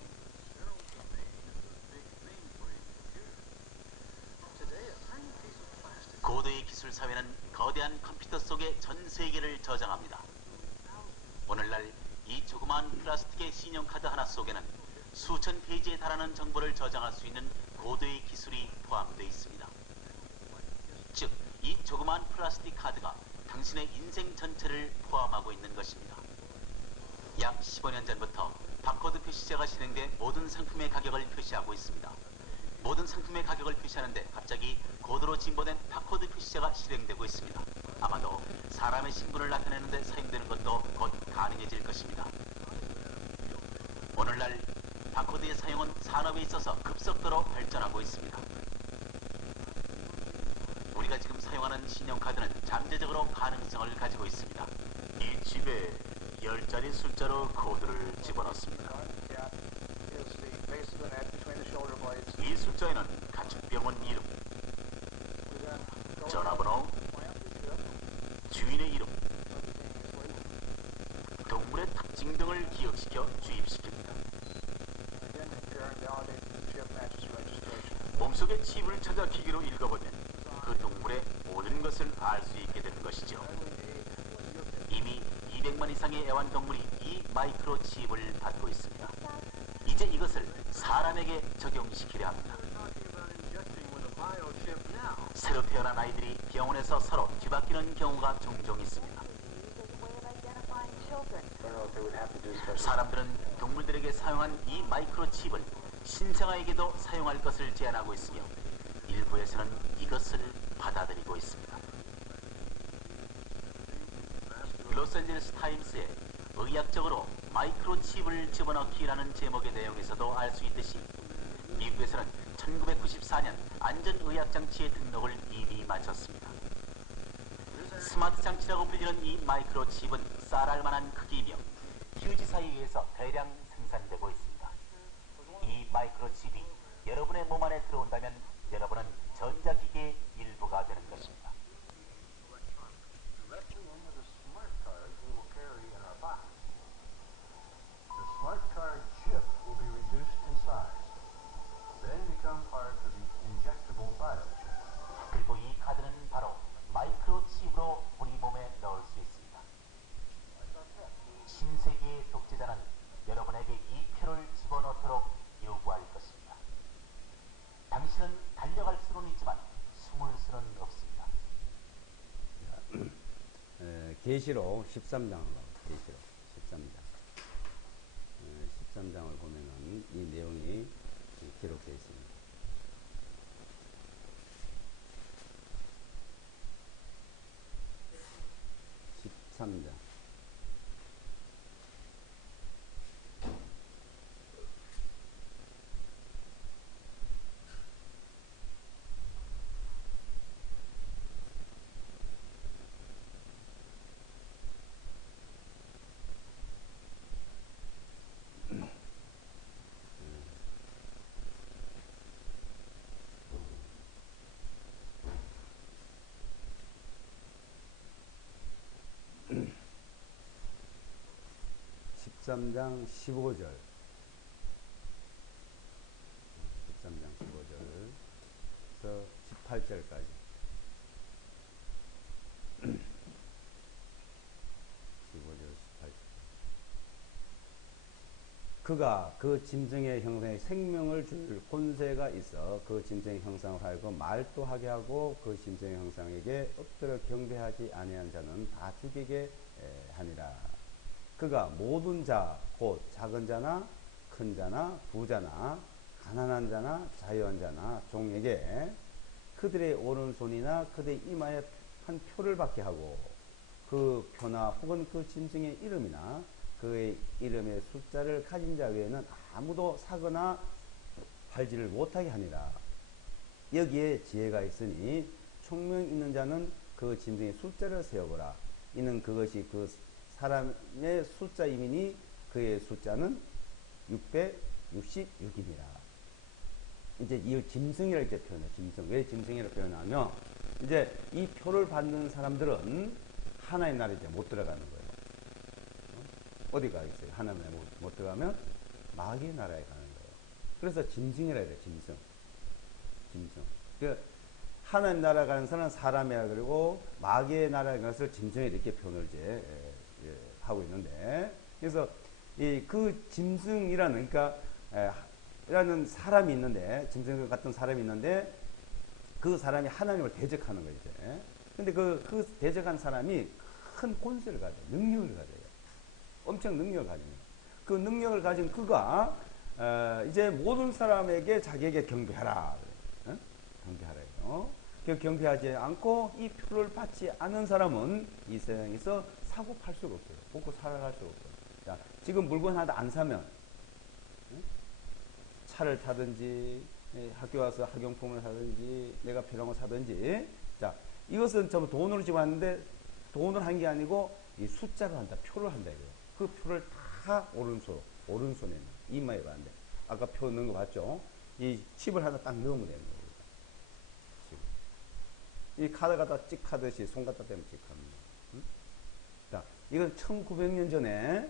고도의 기술 사회는 거대한 컴퓨터 속에 전 세계를 저장합니다. 오늘날 이 조그마한 플라스틱의 신용카드 하나 속에는 수천 페이지에 달하는 정보를 저장할 수 있는 고도의 기술이 포함되어 있습니다. 즉, 이 조그마한 플라스틱 카드가 당신의 인생 전체를 포함하고 있는 것입니다. 약 15년 전부터 바코드 표시제가 실행돼 모든 상품의 가격을 표시하고 있습니다. 모든 상품의 가격을 표시하는데 갑자기 고도로 진보된 바코드 표시제가 실행되고 있습니다. 아마도 사람의 신분을 나타내는 데 사용되는 것도 곧 가능해질 것입니다. 오늘날 바코드의 사용은 산업에 있어서 급속도로 발전하고 있습니다. 우리가 지금 사용하는 신용카드는 잠재적으로 가능성을 가지고 있습니다. 이 칩에 10자리 숫자로 코드를 집어넣습니다. 이 숫자에는 가축병원 이름, 전화번호, 주인의 이름, 동물의 특징 등을 기억시켜 주입시킵니다. 몸속의 칩을 찾아 기기로 읽어보면 그 동물의 모든 것을 알 수 있게 되는 것이죠. 이미 200만 이상의 애완동물이 이 마이크로 칩을 받고 있습니다. 이제 이것을 사람에게 적용시키려 합니다. 새로 태어난 아이들이 병원에서 서로 뒤바뀌는 경우가 종종 있습니다. 사람들은 동물들에게 사용한 이 마이크로 칩을 신생아에게도 사용할 것을 제안하고 있으며 일부에서는 이것을 받아들이고 있습니다. 로스앤젤레스 타임스에 의학적으로 마이크로칩을 집어넣기라는 제목의 내용에서도 알 수 있듯이 미국에서는 1994년 안전의학장치의 등록을 이미 마쳤습니다. 스마트 장치라고 불리는 이 마이크로칩은 쌀알 만한 크기이며 휴지사에 의해서 대량 생산되고 있습니다. 이 마이크로칩이 여러분의 몸 안에 들어온다면 여러분은 전자기기의 일부가 되는 것입니다. 그리고 이 카드는 바로 마이크로칩으로 우리 몸에 넣을 수 있습니다. 신세계의 독재자는 여러분에게 이 표를 집어넣도록 요구할 것입니다. 당신은 달려갈 수는 있지만 숨을 수는 없습니다. 계시록 13장 계시록 13장 13장을 보면은 이 내용이 기록되어 있습니다. 13장 13장 15절 13장 15절에서 18절까지 15절 18절 그가 그 짐승의 형상에 생명을 줄 권세가 있어 그 짐승의 형상을 하여금 말도 하게 하고 그 짐승의 형상에게 엎드려 경배하지 아니한 자는 다 죽이게 하니라. 그가 모든 자, 곧 작은 자나 큰 자나 부자나 가난한 자나 자유한 자나 종에게 그들의 오른손이나 그들의 이마에 한 표를 받게 하고 그 표나 혹은 그 짐승의 이름이나 그의 이름의 숫자를 가진 자 외에는 아무도 사거나 팔지를 못하게 하니라. 여기에 지혜가 있으니 총명 있는 자는 그 짐승의 숫자를 세어보라. 이는 그것이 그 사람의 숫자이니 그의 숫자는 666이니라. 이제 이 짐승이라고 이제 표현해. 짐승. 왜 짐승이라고 표현하면 이제 이 표를 받는 사람들은 하나님 나라에 이제 못 들어가는 거예요. 어디가 있어요? 하나님 나라에 못 들어가면 마귀의 나라에 가는 거예요. 그래서 짐승이라 해야 돼요. 짐승. 짐승. 그 하나님 나라 가는 사람은 사람이야. 그리고 마귀의 나라에 가는 것을 짐승에 이렇게 표현을 이제 하고 있는데, 그래서 그 짐승이라는, 그러니까 라는 사람이 있는데, 짐승 같은 사람이 있는데, 그 사람이 하나님을 대적하는 거죠. 근데 그 대적한 사람이 큰 권세를 가져요. 능력을 가져요. 엄청 능력을 가져요. 그 능력을 가진 그가 이제 모든 사람에게 자기에게 경배하라. 어? 경배하래요. 그 경배하지 않고 이 표를 받지 않는 사람은 이 세상에서 사고 팔 수가 없어요. 먹고 살아갈 수가 없어요. 자, 지금 물건 하나 안 사면 차를 타든지 학교 와서 학용품을 사든지 내가 필요한 거 사든지, 자, 이것은 전부 돈으로 집었는데 돈을 한 게 아니고 이 숫자로 한다. 표를 한다 이거예요. 그 표를 다 오른손에 이마에 봤는데 아까 표 넣은 거 봤죠? 이 칩을 하나 딱 넣으면 되는 거예요. 이 카드 갖다 찍하듯이 손 갖다 대면 찍합니다. 응? 자, 이건 1900년 전에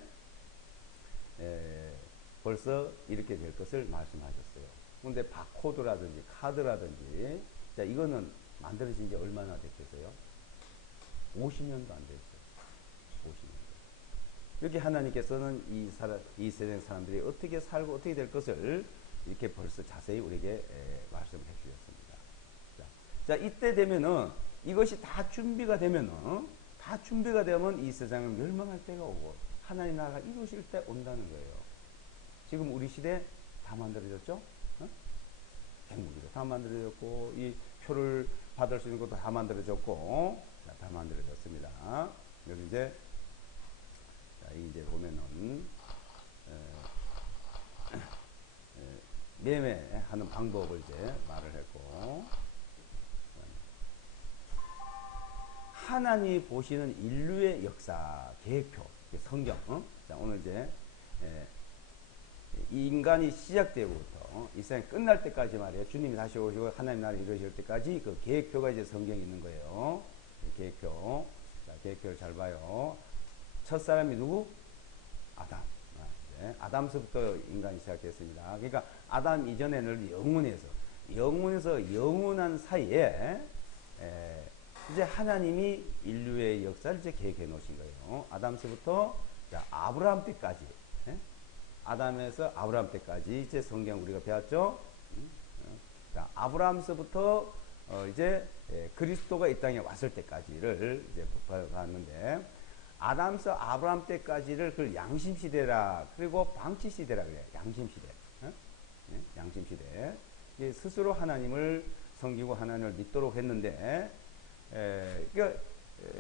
벌써 이렇게 될 것을 말씀하셨어요. 근데 바코드라든지 카드라든지, 자, 이거는 만들어진 지 얼마나 됐겠어요? 50년도 안 됐어요. 50년. 이렇게 하나님께서는 이 세상 사람들이 어떻게 살고 어떻게 될 것을 이렇게 벌써 자세히 우리에게 말씀해 주셨습니다. 자, 이때 되면은 이것이 다 준비가 되면은 이 세상은 멸망할 때가 오고 하나님 나라가 이루어질 때 온다는 거예요. 지금 우리 시대 다 만들어졌죠? 어? 핵무기도 다 만들어졌고 이 표를 받을 수 있는 것도 다 만들어졌고, 자, 다 만들어졌습니다. 여기 이제 보면은 매매하는 방법을 이제 말을 했고, 하나님이 보시는 인류의 역사 계획표, 성경. 자, 오늘 이제 이 인간이 시작되고부터 이 세상이 끝날 때까지 말이에요. 주님이 다시 오시고 하나님 나라를 이루어질 때까지 그 계획표가 이제 성경에 있는 거예요. 계획표. 자, 계획표를 잘 봐요. 첫 사람이 누구? 아담. 아담서부터 인간이 시작됐습니다. 그러니까 아담 이전에는 영원에서 영원한 사이에 이제 하나님이 인류의 역사를 이제 계획해 놓으신 거예요. 아담서부터 아브라함 때까지, 아담에서 아브라함 때까지 이제 성경 우리가 배웠죠. 자, 아브라함서부터 이제 그리스도가 이 땅에 왔을 때까지를 이제 봤는데, 아담서 아브라함 때까지를 그 양심 시대라, 그리고 방치 시대라 그래요. 양심 시대, 양심 시대. 스스로 하나님을 섬기고 하나님을 믿도록 했는데, 그러니까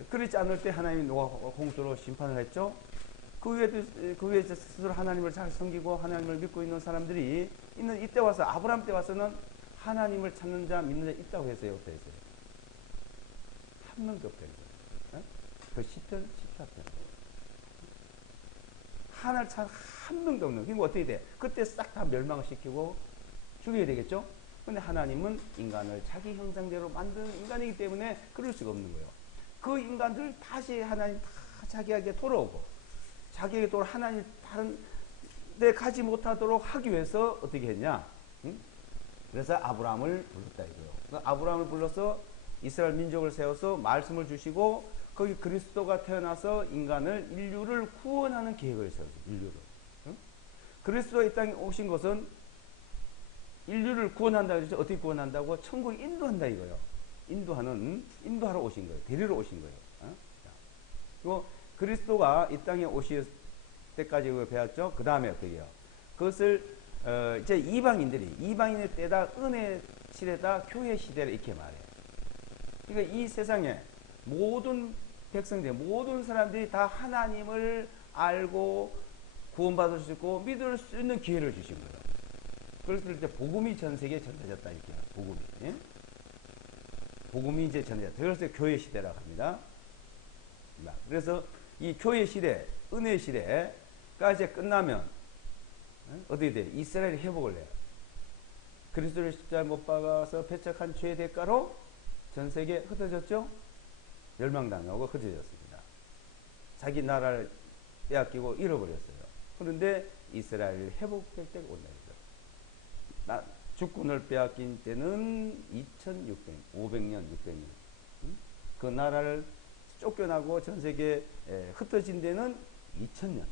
그렇지 않을 때 하나님이 노아 홍수로 심판을 했죠. 그 위에 스스로 하나님을 잘 섬기고 하나님을 믿고 있는 사람들이 있는 이때 와서 아브라함 때 와서는 하나님을 찾는 자 믿는 자 있다고 했어요. 없다 했어요. 한 명도 없다는 거예요. 그 10편 14편 하나를 찾는 한 명도 없는. 그러니까 어떻게 돼? 그때 싹 다 멸망을 시키고 죽여야 되겠죠? 근데 하나님은 인간을 자기 형상대로 만든 인간이기 때문에 그럴 수가 없는 거예요. 그 인간들 다시 하나님 다 자기에게 돌아오고, 자기에게 돌아 하나님 다른 데 가지 못하도록 하기 위해서 어떻게 했냐? 응? 그래서 아브라함을 불렀다 이거요. 아브라함을 불러서 이스라엘 민족을 세워서 말씀을 주시고 거기 그리스도가 태어나서 인류를 구원하는 계획을 세웠어요. 인류를. 응? 그리스도가 이 땅에 오신 것은 인류를 구원한다 그랬죠. 어떻게 구원한다고? 천국에 인도한다 이거예요. 인도하러 오신 거예요. 데리러 오신 거예요. 그리고 그리스도가 이 땅에 오실 때까지 배웠죠. 그 다음에 어떻게 해요? 그것을 이제 이방인의 때다, 은혜 시대다, 교회 시대를 이렇게 말해요. 그러니까 이 세상에 모든 백성들, 모든 사람들이 다 하나님을 알고 구원받을 수 있고 믿을 수 있는 기회를 주신 거예요. 그래서 이제 복음이 전 세계에 전해졌다 이렇게. 복음이 이제 전해졌다. 그래서 교회 시대라고 합니다. 그래서 이 교회 시대, 은혜 시대가 이제 끝나면 어떻게 돼? 이스라엘이 회복을 해요. 그리스도를 십자가에 못 박아서 배척한 죄의 대가로 전 세계에 흩어졌죠? 멸망당하고 흩어졌습니다. 자기 나라를 빼앗기고 잃어버렸어요. 그런데 이스라엘이 회복될 때가 온다. 주권을 빼앗긴 때는 500년, 600년. 그 나라를 쫓겨나고 전 세계에 흩어진 데는 2000년.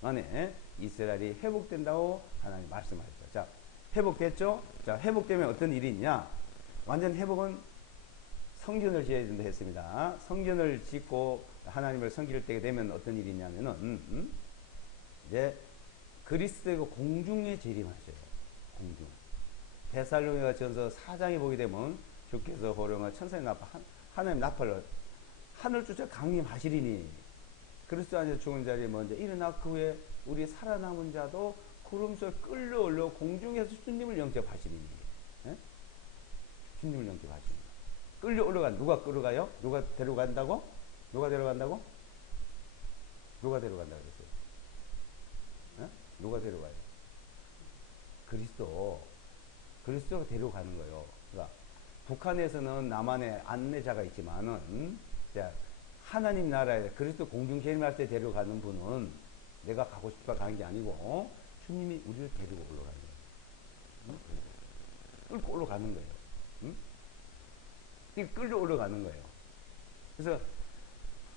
만에 이스라엘이 회복된다고 하나님 말씀하셨죠. 자, 회복됐죠? 자, 회복되면 어떤 일이 있냐? 완전 회복은 성전을 지어야 된다 했습니다. 성전을 짓고 하나님을 섬길 때가 되면 어떤 일이 있냐면은 이제 그리스도의 공중에 재림하셔요. 공중. 데살로니가 전서 4장에 보게 되면 주께서 호령하 천사의 나팔 하나님 나팔을 하늘 쫓아 강림하시리니 그리스도 안에서 죽은 자리에 먼저 일어나 그 후에 우리 살아남은 자도 구름 속에 끌려올려 공중에서 주님을 영접하시리니. 예? 주님을 영접하시니. 끌려올라간 누가 끌어가요? 누가 데려간다고? 누가 데려간다고? 누가 데려간다 그랬어요? 예? 누가 데려가요? 그리스도가 데려가는 거예요. 그러니까 북한에서는 남한에 안내자가 있지만은 자, 하나님 나라에 그리스도 공중 재림할 때 데려가는 분은 내가 가고 싶어 가는 게 아니고 주님이 우리를 데리고 올라가는 거예요. 끌고 올라가는 거예요. 끌려 올라가는 거예요. 그래서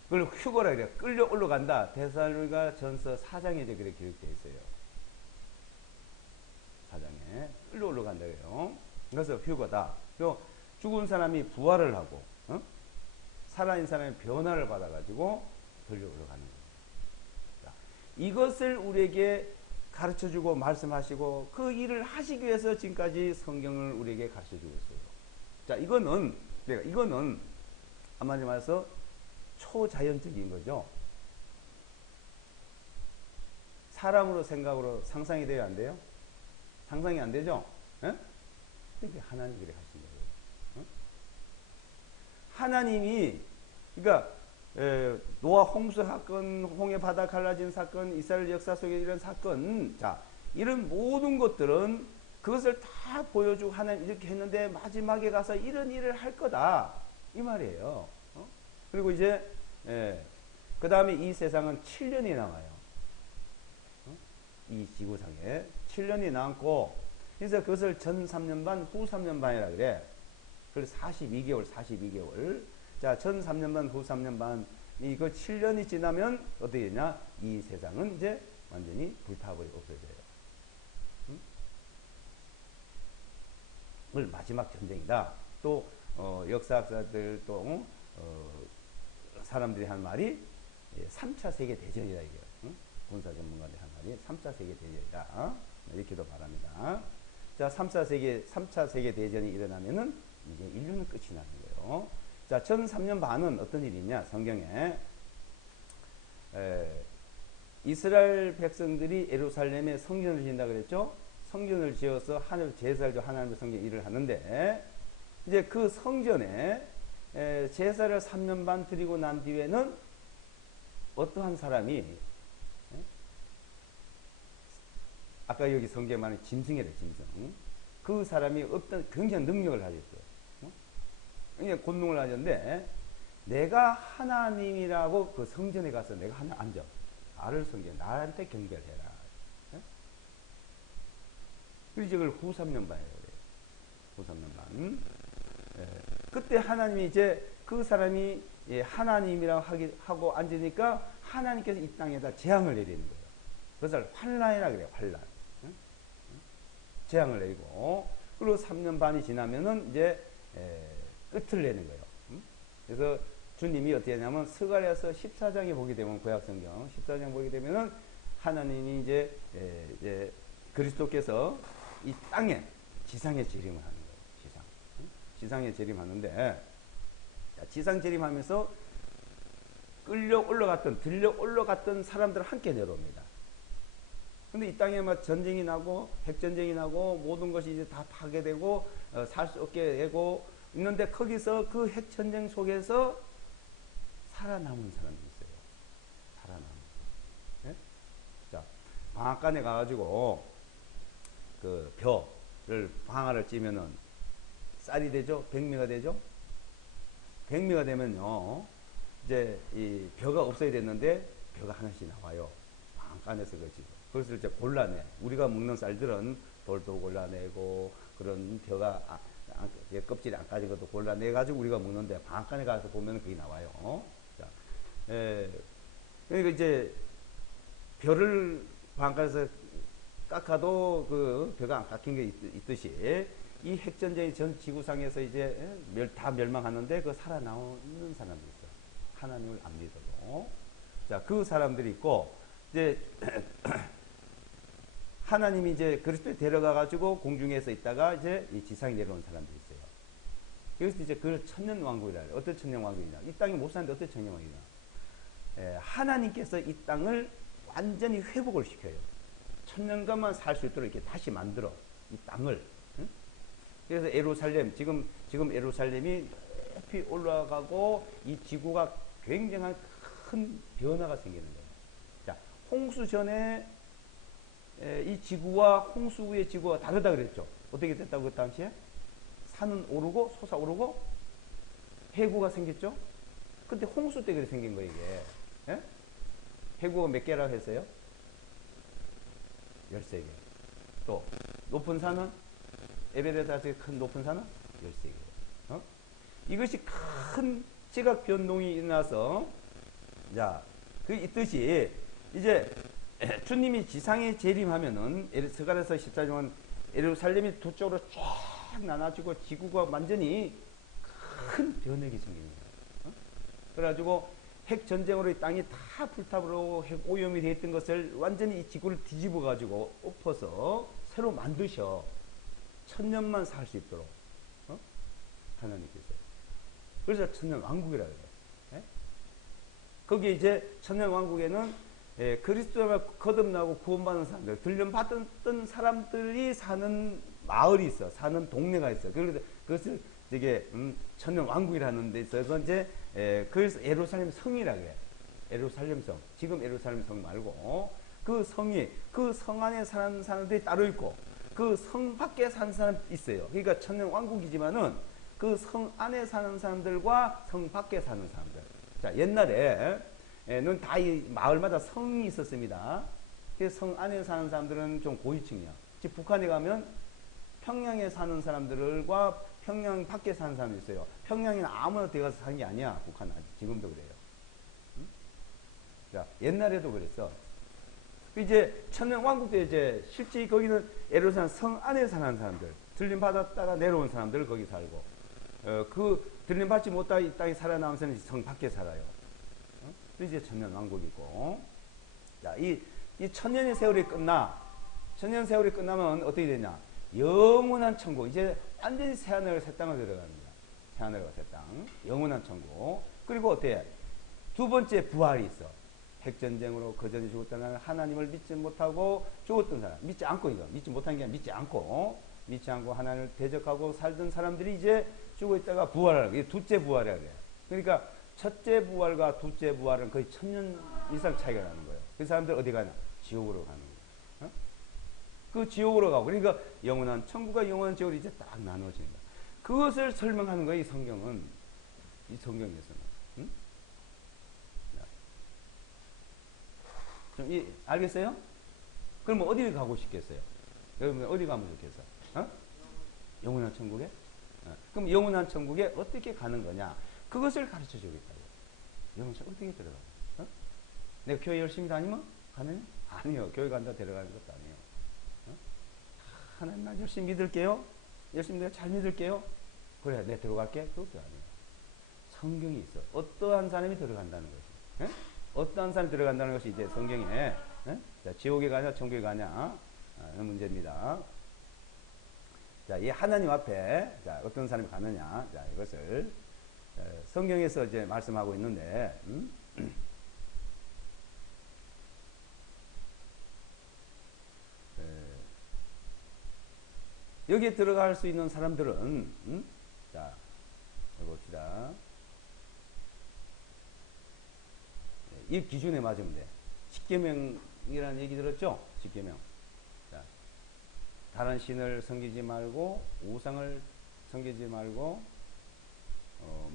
그걸 휴거라 그래요. 끌려 올라간다. 데살로니가 전서 4장에 이제 그렇게 기록되어 있어요. 4장에 끌려 올라간다 그래요. 그래서 휴거다. 또 죽은 사람이 부활을 하고 살아있는 사람이 변화를 받아가지고 들려 올라가는 거예요. 자, 이것을 우리에게 가르쳐주고 말씀하시고 그 일을 하시기 위해서 지금까지 성경을 우리에게 가르쳐주고 있어요. 자, 이거는 한마디로 말해서 초자연적인 거죠. 사람으로 생각으로 상상이 돼요, 안 돼요? 상상이 안 되죠? 예? 그게 하나님이 그렇게 하신 거예요. 하나님이 그러니까 노아 홍수 사건, 홍해 바다 갈라진 사건, 이스라엘 역사 속에 이런 사건, 자 이런 모든 것들은 그것을 다 보여주고 하나님 이렇게 했는데 마지막에 가서 이런 일을 할 거다 이 말이에요. 그리고 이제 그 다음에 이 세상은 7년이 남아요. 이 지구상에 7년이 남고 그래서 그것을 전 3년 반, 후 3년 반이라 그래. 그래서 42개월. 자, 전 3년 반, 후 3년 반. 이거 7년이 지나면 어떻게 되냐? 이 세상은 이제 완전히 불타버리고 없어져요. 그걸 마지막 전쟁이다. 또 역사학자들 또 사람들이 한 말이 3차 세계 대전이다 이게. 군사 전문가들이 한 말이 3차 세계 대전이다. 이렇게도 말합니다. 자, 3차 세계 대전이 일어나면은 이제 인류는 끝이 나는 거예요. 자, 전 3년 반은 어떤 일이 있냐? 성경에 이스라엘 백성들이 예루살렘에 성전을 지은다 그랬죠? 성전을 지어서 하늘 제사를 하나님의 성전 일을 하는데 이제 그 성전에 제사를 3년 반 드리고 난 뒤에는 어떠한 사람이 아까 여기 성경에 말하는 짐승이래 짐승. 그 사람이 어떤 굉장한 능력을 가졌어요. 그냥 권능을 가졌는데 내가 하나님이라고 그 성전에 가서 내가 하나 앉아. 나를 성전 나한테 경배해라. 그래서 이걸 후 3년 반이라고 그래요. 후 3년 반. 그때 하나님이 이제 그 사람이 하나님이라고 하고 앉으니까 하나님께서 이 땅에다 재앙을 내리는 거예요. 그것을 환란이라 그래요. 환란. 재앙을 내리고 그리고 3년 반이 지나면은 이제 끝을 내는 거예요. 그래서 주님이 어떻게 하냐면 스가랴서 14장에 보게 되면 구약성경 14장 보게 되면은 하나님이 이제 그리스도께서 이 땅에 지상에 재림을 하는 거예요. 지상에 재림하는데 지상 재림하면서 들려 올라갔던 사람들을 함께 내려옵니다. 근데 이 땅에 막 전쟁이 나고 핵전쟁이 나고 모든 것이 이제 다 파괴되고 살 수 없게 되고 있는데 거기서 그 핵전쟁 속에서 살아남은 사람이 있어요. 살아남은. 네? 자, 방앗간에 가가지고 그 벼를 방아를 찌면은 쌀이 되죠? 백미가 되죠? 백미가 되면요 이제 이 벼가 없어야 됐는데 벼가 하나씩 나와요. 방앗간에서 그렇지. 그것을 이제 골라내. 우리가 먹는 쌀들은 돌도 골라내고 그런 벼가 껍질이 안 까진 것도 골라내가지고 우리가 먹는데 방앗간에 가서 보면 그게 나와요. 자, 그러니까 이제 벼를 방앗간에서 깎아도 그 벼가 안 깎인 게 있듯이 이 핵전쟁이 전 지구상에서 이제 다 멸망하는데 그 살아남는 사람들이 있어. 하나님을 안 믿어도. 자, 그 사람들이 있고, 이제, 하나님이 이제 그리스도에 데려가가지고 공중에서 있다가 이제 이 지상에 내려온 사람들이 있어요. 여기서 이제 그걸 천년왕국이라 해요. 어떤 천년왕국이냐. 이 땅에 못 사는데 어떤 천년왕국이냐. 하나님께서 이 땅을 완전히 회복을 시켜요. 천년간만 살 수 있도록 이렇게 다시 만들어. 이 땅을. 응? 그래서 에루살렘, 지금 에루살렘이 높이 올라가고 이 지구가 굉장한 큰 변화가 생기는 거예요. 자, 홍수 전에 이 지구와 홍수 후의 지구가 다르다 그랬죠. 어떻게 됐다고 그 당시에? 산은 오르고 솟아오르고 해구가 생겼죠. 근데 홍수 때 그래 생긴 거예요 이게. 예? 해구가 몇 개라고 했어요? 13개. 또 높은 산은 에베레스트의 큰 높은 산은 13개. 어? 이것이 큰 지각 변동이 일어나서 자, 그 있듯이 이제 주님이 지상에 재림하면은 스가랴서 14장은 예루살렘이 두 쪽으로 쫙 나눠지고 지구가 완전히 큰 변혁이 생기는 거예요. 어? 그래가지고 핵 전쟁으로 이 땅이 다 불타버리고 핵 오염이 되어 있던 것을 완전히 이 지구를 뒤집어 가지고 엎어서 새로 만드셔. 천년만 살 수 있도록 어? 하나님께서. 그래서 천년 왕국이라 그래요. 예? 거기에 이제 천년 왕국에는 그리스도가 거듭나고 구원받은 사람들, 들림받았던 사람들이 사는 마을이 있어, 사는 동네가 있어. 그래서 그것을 되게 천년 왕국이라는 데 있어서 이제 그래서 예루살렘 성이라 그래. 예루살렘 성. 지금 예루살렘 성 말고 그 성이 그 성 안에 사는 사람들이 따로 있고 그 성 밖에 사는 사람 있어요. 그러니까 천년 왕국이지만은 그 성 안에 사는 사람들과 성 밖에 사는 사람들. 자, 옛날에는 다 이 마을마다 성이 있었습니다. 그래서 성 안에 사는 사람들은 좀 고위층이야. 즉 북한에 가면 평양에 사는 사람들과 평양 밖에 사는 사람이 있어요. 평양에는 아무나 들어가서 사는 게 아니야. 북한은 지금도 그래요. 응? 자, 옛날에도 그랬어. 이제 천년 왕국 때 이제 실제 거기는 예루살렘 성 안에 사는 사람들, 들림 받았다가 내려온 사람들 거기 살고, 그 들림 받지 못하고 이 땅에 살아남은 성 밖에 살아요. 이제 천년 왕국이고, 자, 이 천년의 세월이 천년 세월이 끝나면 어떻게 되냐? 영원한 천국, 이제 완전히 새하늘과 새 땅을 들어갑니다. 새하늘과 새 땅, 영원한 천국. 그리고 어때요? 두 번째 부활이 있어. 핵전쟁으로 거전히 죽었다는 하나님을 믿지 못하고 죽었던 사람, 믿지 않고 이거 믿지 못한 게 아니라 믿지 않고 하나님을 대적하고 살던 사람들이 이제 죽어 있다가 부활하는 이게 둘째 부활이라 그래요. 그러니까 첫째 부활과 둘째 부활은 거의 1000년 이상 차이가 나는 거예요. 그 사람들 어디 가냐? 지옥으로 가는 거예요. 어? 그 지옥으로 가고, 그러니까 영원한 천국과 영원한 지옥이 이제 딱 나눠진다. 그것을 설명하는 거예요. 이 성경은, 이 성경에서는. 응? 좀 알겠어요? 그럼 어디 가고 싶겠어요? 여러분 어디 가면 좋겠어? 어? 영원한 천국에? 그럼 영원한 천국에 어떻게 가는 거냐? 그것을 가르쳐 주겠다고. 영원한 천국 어떻게 들어가? 어? 내가 교회 열심히 다니면 가느냐? 아니요. 교회 간다 데려가는 것도 아니에요. 어? 하나님 날 열심히 믿을게요. 열심히 내가 잘 믿을게요. 그래, 내가 들어갈게. 그것도 아니에요. 성경이 있어. 어떠한 사람이 들어간다는 것이. 에? 어떠한 사람이 들어간다는 것이 이제 성경에, 에? 자, 지옥에 가냐, 천국에 가냐, 는 문제입니다. 자, 이 하나님 앞에, 자, 어떤 사람이 가느냐, 자, 이것을, 성경에서 이제 말씀하고 있는데, 여기에 들어갈 수 있는 사람들은, 자, 봅시다. 이 기준에 맞으면 돼. 십계명이라는 얘기 들었죠? 십계명. 자, 다른 신을 섬기지 말고 우상을 섬기지 말고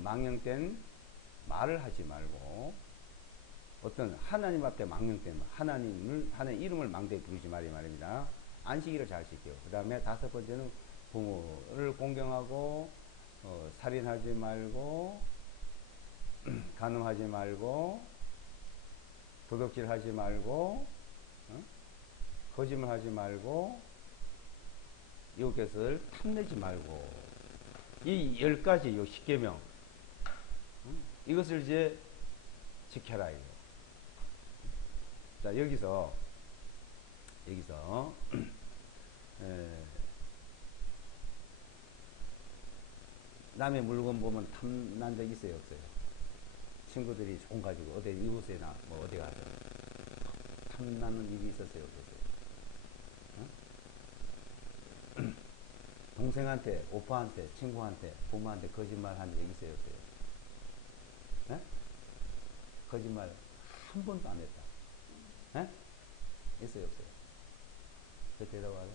망령된 말을 하지 말고 어떤 하나님 앞에 망령된 하나님 이름을 망대에 부르지 말입니다. 안식일을 잘 지켜요. 그 다음에 다섯 번째는 부모를 공경하고 살인하지 말고 간음하지 말고 도둑질하지 말고 거짓말하지 말고 이것을 탐내지 말고 이 10가지 요 10계명 이것을 이제 지켜라 이거. 자 여기서 남의 물건 보면 탐난 적 있어요 없어요? 친구들이 돈 가지고 어디 이웃에나 뭐 어디 가서 탐나는 일이 있었어요 없었어요? 응? 동생한테, 오빠한테, 친구한테, 부모한테 거짓말 한 적 있어요 없어요? 네? 거짓말 한 번도 안 했다. 네? 있어요 없어요? 그 대답하래.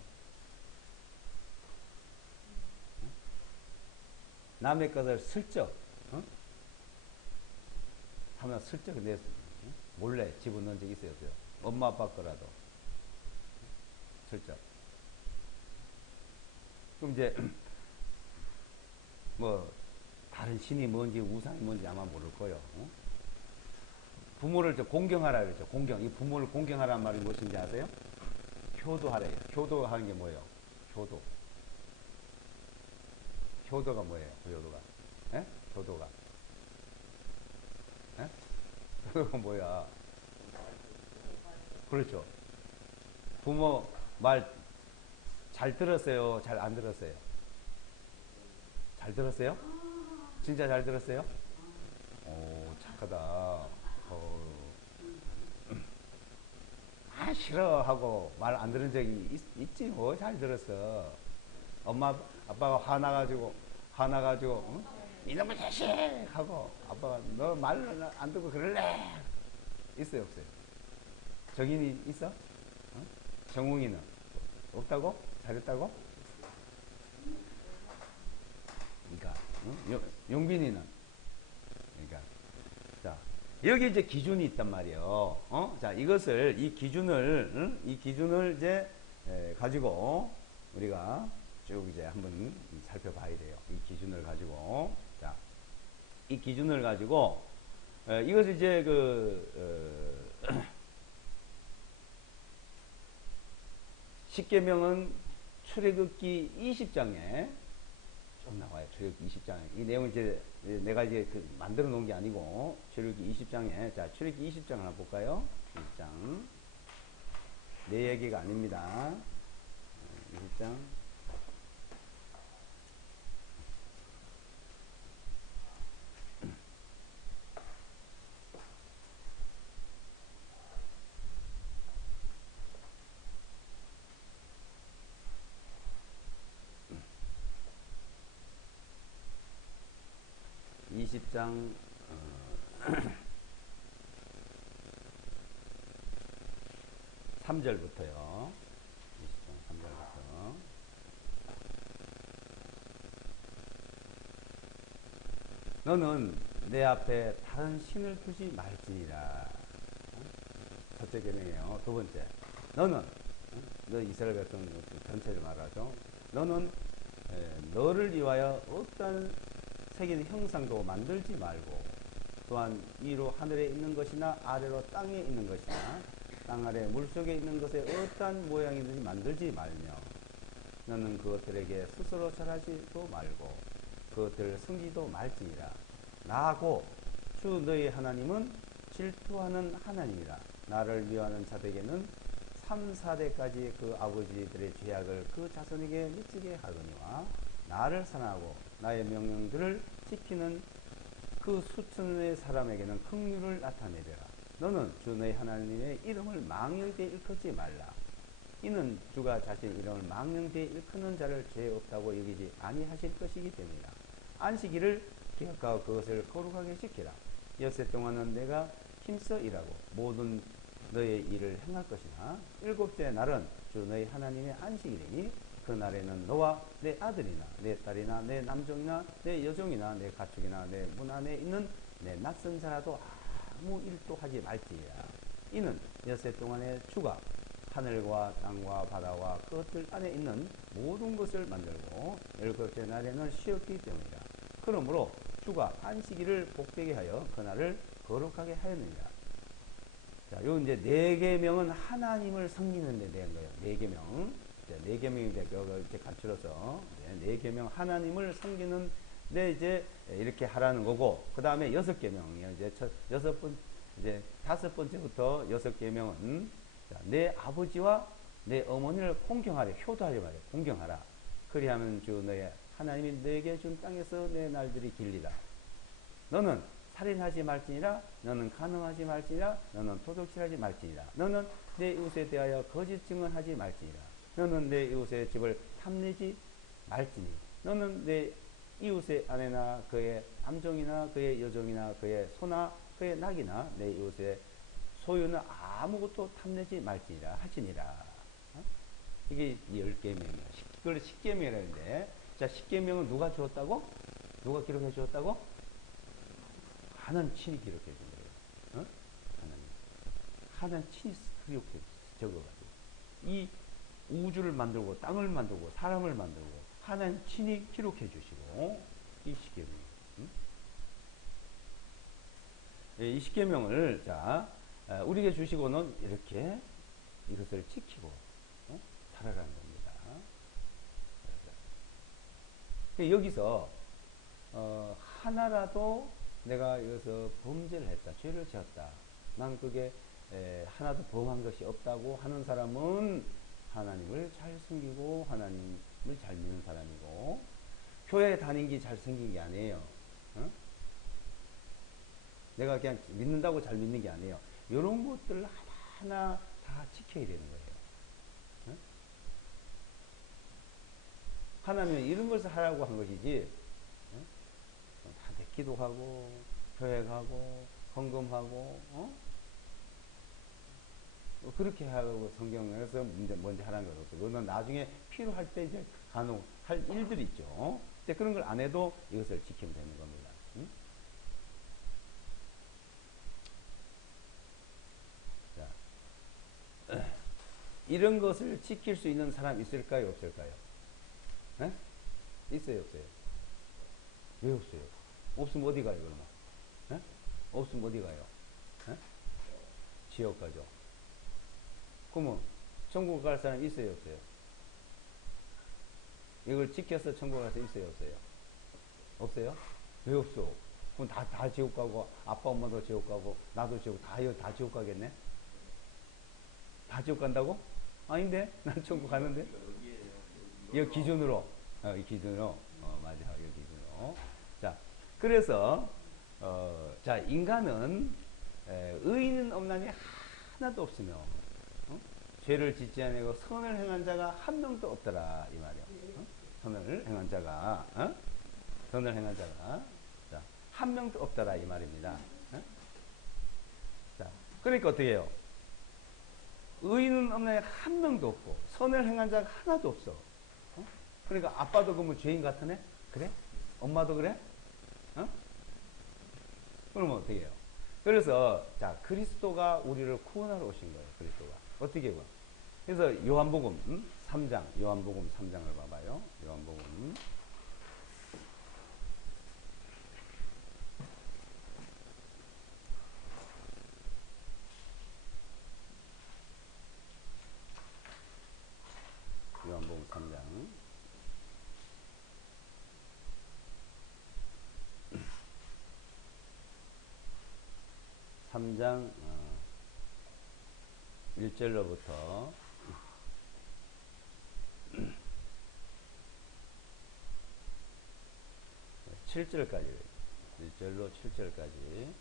남의 것을 슬쩍 하면 슬쩍 내 몰래 집어넣은 적 있어요 없어요? 엄마 아빠 거라도 슬쩍. 그럼 이제 뭐 다른 신이 뭔지 우상이 뭔지 아마 모를 거예요. 부모를 공경하라 그랬죠. 공경. 이 부모를 공경하라는 말이 무엇인지 아세요? 효도하래요. 효도하는 게 뭐예요? 효도. 효도가 뭐예요? 그 효도가. 에? 효도가. 에? 효도가 뭐야? 그렇죠. 부모 말 잘 들었어요? 잘 안 들었어요? 잘 들었어요? 진짜 잘 들었어요? 오, 착하다. 아, 싫어 하고 말 안 들은 적이 있지 뭐. 잘 들었어. 엄마 아빠가 화나가지고 응? 이놈의 자식 하고 아빠가 너 말 안 듣고 그럴래? 있어요 없어요? 정인이 있어? 응? 정웅이는 없다고? 잘했다고? 그러니까 응? 용빈이는 그러니까 자 여기 이제 기준이 있단 말이에요. 자 이것을 이 기준을 이제 가지고 우리가 쭉 이제 한번 살펴봐야 돼요. 이 기준을 가지고 자 이 기준을 가지고 이것을 이제 십계명은 출애굽기 20장에 좀 나와요. 출애굽기 20장에 이 내용을 이제 내가 이제 만들어 놓은 게 아니고 출애굽기 20장에 자 출애굽기 20장 하나 볼까요? 20장 내 얘기가 아닙니다. 20장 20장 3절부터요. 20장 3절부터 너는 내 앞에 다른 신을 두지 말지니라. 첫째 계명이에요. 두 번째 너는 너 이스라엘 백성 전체를 말하죠. 너는 너를 위하여 어떤 새긴 형상도 만들지 말고 또한 위로 하늘에 있는 것이나 아래로 땅에 있는 것이나 땅 아래 물속에 있는 것에 어떠한 모양이든지 만들지 말며 너는 그것들에게 스스로 절하지도 말고 그것들을 숨기도 말지니라. 나하고 주 너희 하나님은 질투하는 하나님이라. 나를 미워하는 자들에게는 3, 4대까지 그 아버지들의 죄악을 그 자손에게 미치게 하거니와 나를 사랑하고 나의 명령들을 지키는 그 수천의 사람에게는 긍휼을 나타내리라. 너는 주 너희 하나님의 이름을 망령되이 일컫지 말라. 이는 주가 자신의 이름을 망령되이 일컫는 자를 죄 없다고 여기지 아니하실 것이기 때문이라. 안식일을 기억하고 그것을 거룩하게 지키라. 엿새 동안은 내가 힘써 일하고 모든 너의 일을 행할 것이나 일곱째 날은 주 너희 하나님의 안식일이니 그 날에는 너와 내 아들이나 내 딸이나 내 남종이나 내 여종이나 내 가축이나 내 문 안에 있는 내 낯선 자라도 아무 일도 하지 말지니라. 이는 엿새 동안에 주가 하늘과 땅과 바다와 그것들 안에 있는 모든 것을 만들고 일곱째 날에는 쉬었기 때문이라. 그러므로 주가 안식일을 복되게 하여 그날을 거룩하게 하였느니라. 자, 요 이제 네 계명은 하나님을 섬기는 데 대한 거예요. 네 계명. 네 계명이 이제 그걸 이제 갖추어서 네 계명 하나님을 섬기는 데 이제 이렇게 하라는 거고, 그 다음에 여섯 계명이요. 이제 이제 다섯 번째부터 여섯 계명은 내 아버지와 내 어머니를 공경하라. 효도하려 말이야. 공경하라. 그리하면 주 너의 하나님이 너에게 준 땅에서 내 날들이 길리라. 너는 살인하지 말지니라. 너는 간음하지 말지니라. 너는 도둑질하지 말지니라. 너는 내 이웃에 대하여 거짓 증언하지 말지니라. 너는 내 이웃의 집을 탐내지 말지니. 너는 내 이웃의 아내나 그의 남종이나 그의 여종이나 그의 소나 그의 낙이나 내 이웃의 소유는 아무것도 탐내지 말지니라 하시니라. 어? 이게 10계명이에요. 그걸 10계명이라고 하는데, 자, 10계명은 누가 주었다고? 누가 기록해 주었다고? 하나님 친히 기록해 준 거예요. 어? 하나님 친히 기록해 적어가지고. 이 우주를 만들고 땅을 만들고 사람을 만들고 하나님 친히 기록해 주시고, 이 10계명. 이 10계명을 자 우리에게 주시고는 이렇게 이것을 지키고 살아가는 겁니다. 여기서 하나라도 내가 여기서 범죄를 했다, 죄를 지었다, 난 그게 하나도 범한 것이 없다고 하는 사람은 하나님을 잘 섬기고 하나님을 잘 믿는 사람이고, 교회 다닌 게 잘생긴 게 아니에요. 어? 내가 그냥 믿는다고 잘 믿는 게 아니에요. 이런 것들을 하나하나 다 지켜야 되는 거예요. 어? 하나님은 이런 것을 하라고 한 것이지, 다 기도하고 교회 가고 헌금하고 그렇게 하고 성경에서 먼저 하라는 것 없어요. 그거는 나중에 필요할 때 이제 간혹 할 일들이 있죠. 근데 그런 걸 안 해도 이것을 지키면 되는 겁니다. 응? 자, 이런 것을 지킬 수 있는 사람 있을까요, 없을까요? 에? 있어요, 없어요? 왜 없어요? 없으면 어디 가요, 그러면? 에? 없으면 어디 가요? 에? 지옥 가죠. 그러면 천국 갈 사람 있어요, 없어요? 이걸 지켜서 천국 갈 사람 있어요, 없어요? 없어요? 왜 없어? 그럼 다 지옥 가고, 아빠 엄마도 지옥 가고, 나도 지옥, 다 지옥 가겠네? 다 지옥 간다고? 아닌데? 난 천국 가는데? 이 기준으로, 이 기준으로, 맞아, 이 기준으로. 자, 그래서, 자, 인간은, 의인은 없나니 하나도 없으며, 죄를 짓지 아니하고 선을 행한 자가 한 명도 없더라, 이 말이요. 선을 행한 자가, 선을 행한 자가, 자, 한 명도 없더라, 이 말입니다. 자, 그러니까 어떻게 해요? 의인은 없나니 한 명도 없고, 선을 행한 자가 하나도 없어. 그러니까 아빠도 그러면 죄인 같으네? 그래? 엄마도 그래? 그러면 어떻게 해요? 그래서 자, 그리스도가 우리를 구원하러 오신 거예요. 그리스도가 어떻게 해요? 그래서 요한복음 3장, 요한복음 3장을 봐봐요. 요한복음 3장 3장 1절로부터 7절까지 1절로 7절까지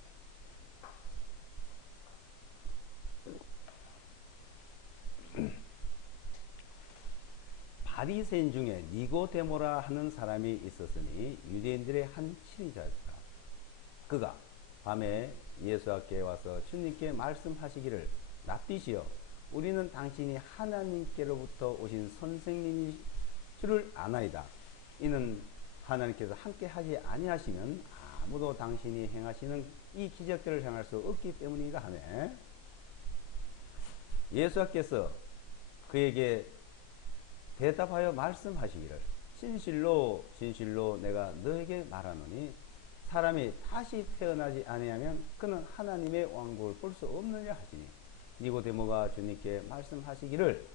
바리새인 중에 니고데모라 하는 사람이 있었으니 유대인들의 한 친위자였다. 그가 밤에 예수 앞에 와서 주님께 말씀하시기를 랍비시여 우리는 당신이 하나님께로부터 오신 선생님이 줄을 아나이다. 이는 하나님께서 함께 하지 아니하시면 아무도 당신이 행하시는 이 기적들을 행할 수 없기 때문이다 하네. 예수께서 그에게 대답하여 말씀하시기를 진실로 진실로 내가 너에게 말하노니 사람이 다시 태어나지 아니하면 그는 하나님의 왕국을 볼 수 없느냐 하시니 니고데모가 주님께 말씀하시기를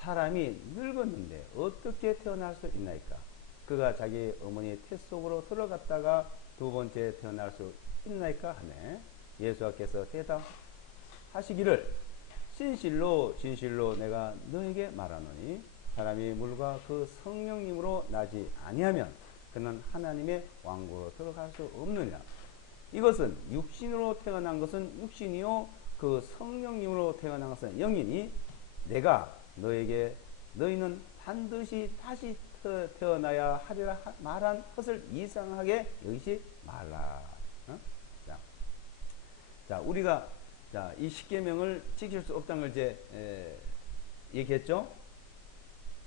사람이 늙었는데 어떻게 태어날 수 있나이까? 그가 자기 어머니 태 속으로 들어갔다가 두 번째 태어날 수 있나이까 하네. 예수께서 대답하시기를 진실로 진실로 내가 너에게 말하노니 사람이 물과 그 성령님으로 나지 아니하면 그는 하나님의 왕국으로 들어갈 수 없느냐. 이것은 육신으로 태어난 것은 육신이요 그 성령님으로 태어난 것은 영이니 내가 너에게 너희는 반드시 다시 태어나야 하리라 말한 것을 이상하게 여기지 말라. 어? 자, 우리가 이 십계명을 지킬 수 없다는 걸 이제 얘기했죠.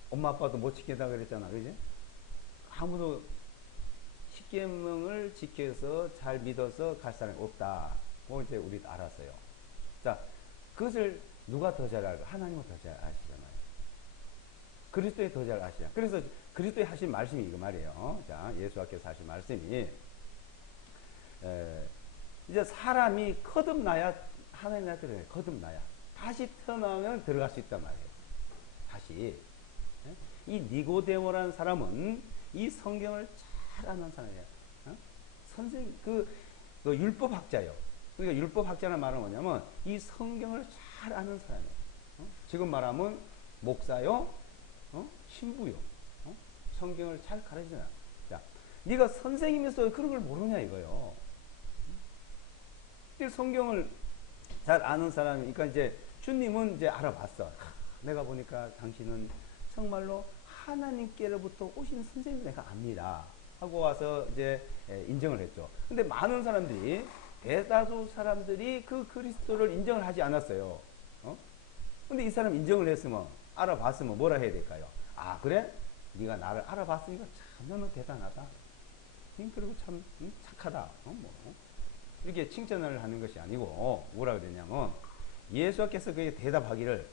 엄마 아빠도 못 지킨다 그랬잖아, 그지? 아무도 십계명을 지켜서 잘 믿어서 갈 사람이 없다. 뭐 이제 우리 알았어요. 자, 그것을 누가 더 잘 알까? 하나님은 더 잘 아시잖아요. 그리스도에 더 잘 아시잖아요. 그래서 그리스도에 하신 말씀이 이거 말이에요. 자, 예수께서 하신 말씀이 이제 사람이 거듭나야 하나님 나라 들어가요. 거듭나야 다시 태어나면 들어갈 수 있단 말이에요. 다시 이 니고데모라는 사람은 이 성경을 잘 아는 사람이에요. 선생 그 율법학자예요. 그러니까 율법학자는 말은 뭐냐면 이 성경을 잘 아는 사람이에요. 지금 말하면 목사요, 신부요, 성경을 잘 가르치잖아. 자, 네가 선생님이면서 그런 걸 모르냐 이거요. 성경을 잘 아는 사람이니까 이제 주님은 이제 알아봤어. 내가 보니까 당신은 정말로 하나님께로부터 오신 선생님 내가 압니다. 하고 와서 이제 인정을 했죠. 근데 많은 사람들이 대다수 사람들이 그 그리스도를 인정을 하지 않았어요. 근데 이 사람 인정을 했으면 알아봤으면 뭐라 해야 될까요? 아 그래? 네가 나를 알아봤으니까 참 너는 대단하다. 그리고 참 착하다. 이렇게 칭찬을 하는 것이 아니고 뭐라 그랬냐면 예수께서 그에게 대답하기를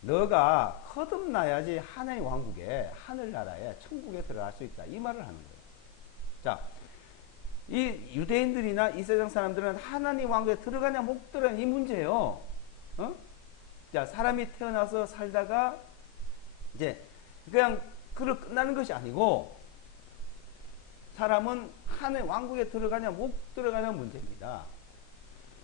너가 거듭나야지 하나님 왕국에 하늘나라에 천국에 들어갈 수 있다. 이 말을 하는 거예요. 자, 이 유대인들이나 이 세상 사람들은 하나님 왕국에 들어가냐 못 들어가냐 이 문제예요. 자, 사람이 태어나서 살다가 이제 그냥 그걸 끝나는 것이 아니고 사람은 하나님 왕국에 들어가냐 못 들어가냐 문제입니다.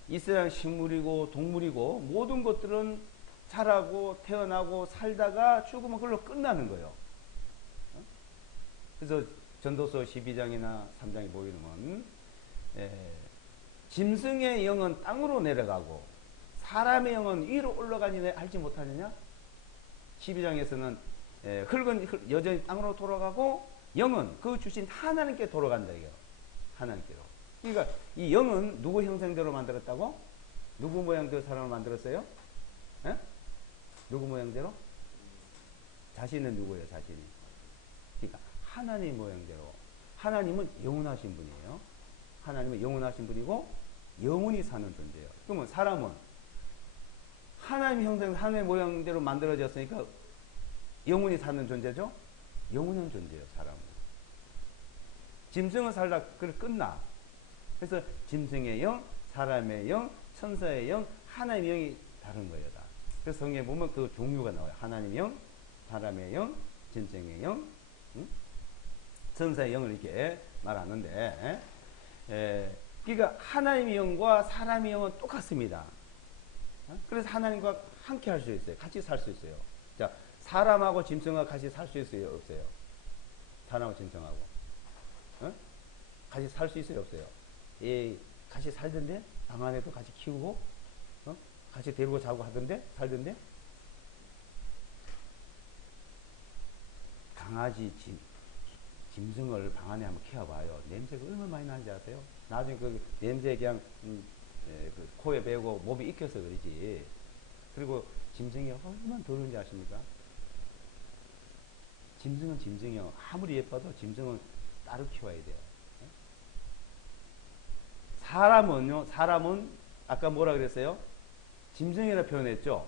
이 세상 식물이고 동물이고 모든 것들은 자라고 태어나고 살다가 죽으면 그걸로 끝나는 거예요. 그래서 전도서 12장이나 3장에 보이면 짐승의 영은 땅으로 내려가고 사람의 영은 위로 올라가니 알지 못하느냐? 12장에서는 흙은 여전히 땅으로 돌아가고 영은 그 주신 하나님께 돌아간다 이거. 하나님께로. 그러니까 이 영은 누구 형상대로 만들었다고? 누구 모양대로 사람을 만들었어요? 에? 누구 모양대로? 자신은 누구예요? 자신이. 그러니까 하나님 모양대로. 하나님은 영원하신 분이에요. 하나님은 영원하신 분이고 영원히 사는 존재예요. 그러면 사람은 하나님 형상, 하나님 모양대로 만들어졌으니까 영원히 사는 존재죠? 영원한 존재예요, 사람은. 짐승은 살다 그걸 끝나. 그래서 짐승의 영, 사람의 영, 천사의 영, 하나님의 영이 다른 거예요, 다. 그래서 성경에 보면 그 종류가 나와요. 하나님의 영, 사람의 영, 짐승의 영, 천사의 영을 이렇게 말하는데, 그러니까 하나님의 영과 사람의 영은 똑같습니다. 그래서 하나님과 함께 할 수 있어요. 같이 살 수 있어요. 자, 사람하고 짐승하고 같이 살 수 있어요? 없어요? 사람하고 짐승하고. 같이 살 수 있어요? 없어요? 예, 같이 살던데? 방 안에도 같이 키우고, 같이 데리고 자고 하던데? 살던데? 강아지, 짐승을 방 안에 한번 키워봐요. 냄새가 얼마나 많이 나는지 아세요? 나중에 그 냄새 그냥, 그 코에 배고 몸이 익혀서 그러지. 그리고 짐승이 얼마나 더러운지 아십니까? 짐승은 짐승이요. 아무리 예뻐도 짐승은 따로 키워야 돼요. 사람은요, 사람은 아까 뭐라 그랬어요? 짐승이라 표현했죠?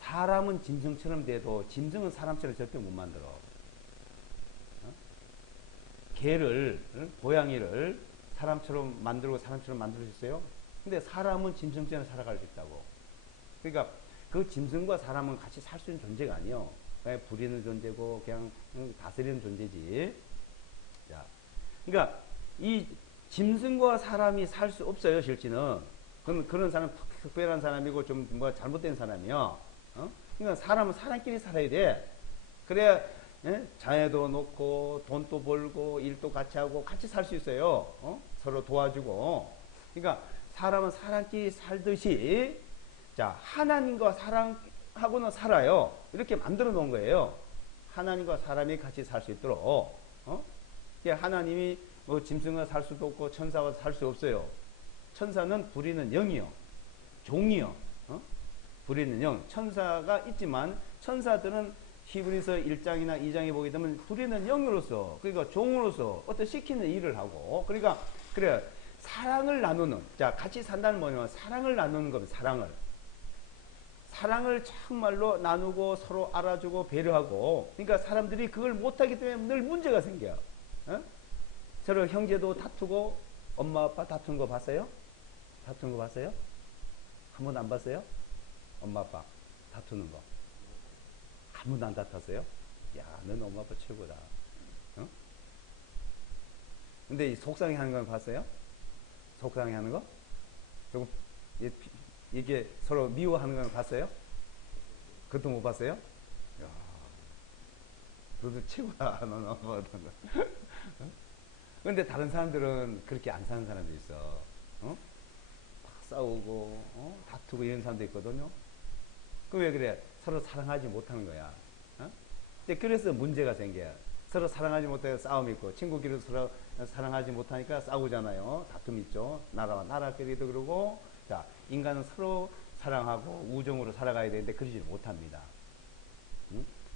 사람은 짐승처럼 돼도 짐승은 사람처럼 절대 못 만들어. 개를, 고양이를 사람처럼 만들고 사람처럼 만들 수 있어요? 근데 사람은 짐승처럼 살아갈 수 있다고. 그러니까 그 짐승과 사람은 같이 살 수 있는 존재가 아니에요. 그냥 부리는 존재고 그냥 다스리는 존재지. 자, 그러니까 이 짐승과 사람이 살 수 없어요, 실제는. 그런 사람 특별한 사람이고 좀 뭐 잘못된 사람이요. 그러니까 사람은 사람끼리 살아야 돼. 그래야 자녀도 놓고 돈도 벌고 일도 같이 하고 같이 살 수 있어요. 서로 도와주고. 그러니까 사람은 사람끼리 살듯이 자 하나님과 사랑하고는 살아요. 이렇게 만들어 놓은 거예요. 하나님과 사람이 같이 살 수 있도록. 하나님이 뭐 짐승과 살 수도 없고 천사와 살 수 없어요. 천사는 부리는 영이요. 종이요. 부리는 영. 천사가 있지만 천사들은 히브리서 1장이나 2장에 보게 되면 부리는 영으로서 그러니까 종으로서 어떤 시키는 일을 하고 그러니까 그래 사랑을 나누는 자 같이 산다는 뭐냐면 사랑을 나누는 겁니다. 사랑을 정말로 나누고 서로 알아주고 배려하고 그러니까 사람들이 그걸 못하기 때문에 늘 문제가 생겨요. 서로 형제도 다투고 엄마 아빠 다투는 거 봤어요? 다투는 거 봤어요? 한 번도 안 봤어요? 엄마 아빠 다투는 거 한 번도 안 다퉜어요? 야, 넌 엄마 아빠 최고다. 근데 이 속상해 하는 건 봤어요? 속상해 하는 거? 조금 이게 서로 미워하는 건 봤어요? 그것도 못 봤어요? 야, 너도 최고야. 넌 엄마 어떤 거. 근데 다른 사람들은 그렇게 안 사는 사람도 있어. 막 싸우고 다투고 이런 사람도 있거든요. 그 왜 그래? 서로 사랑하지 못하는 거야. 그래서 문제가 생겨요. 서로 사랑하지 못해서 싸움이 있고 친구끼리 서로 사랑하지 못하니까 싸우잖아요. 다툼 있죠. 나라와 나라끼리도 그러고 자 인간은 서로 사랑하고 우정으로 살아가야 되는데 그러지 못합니다.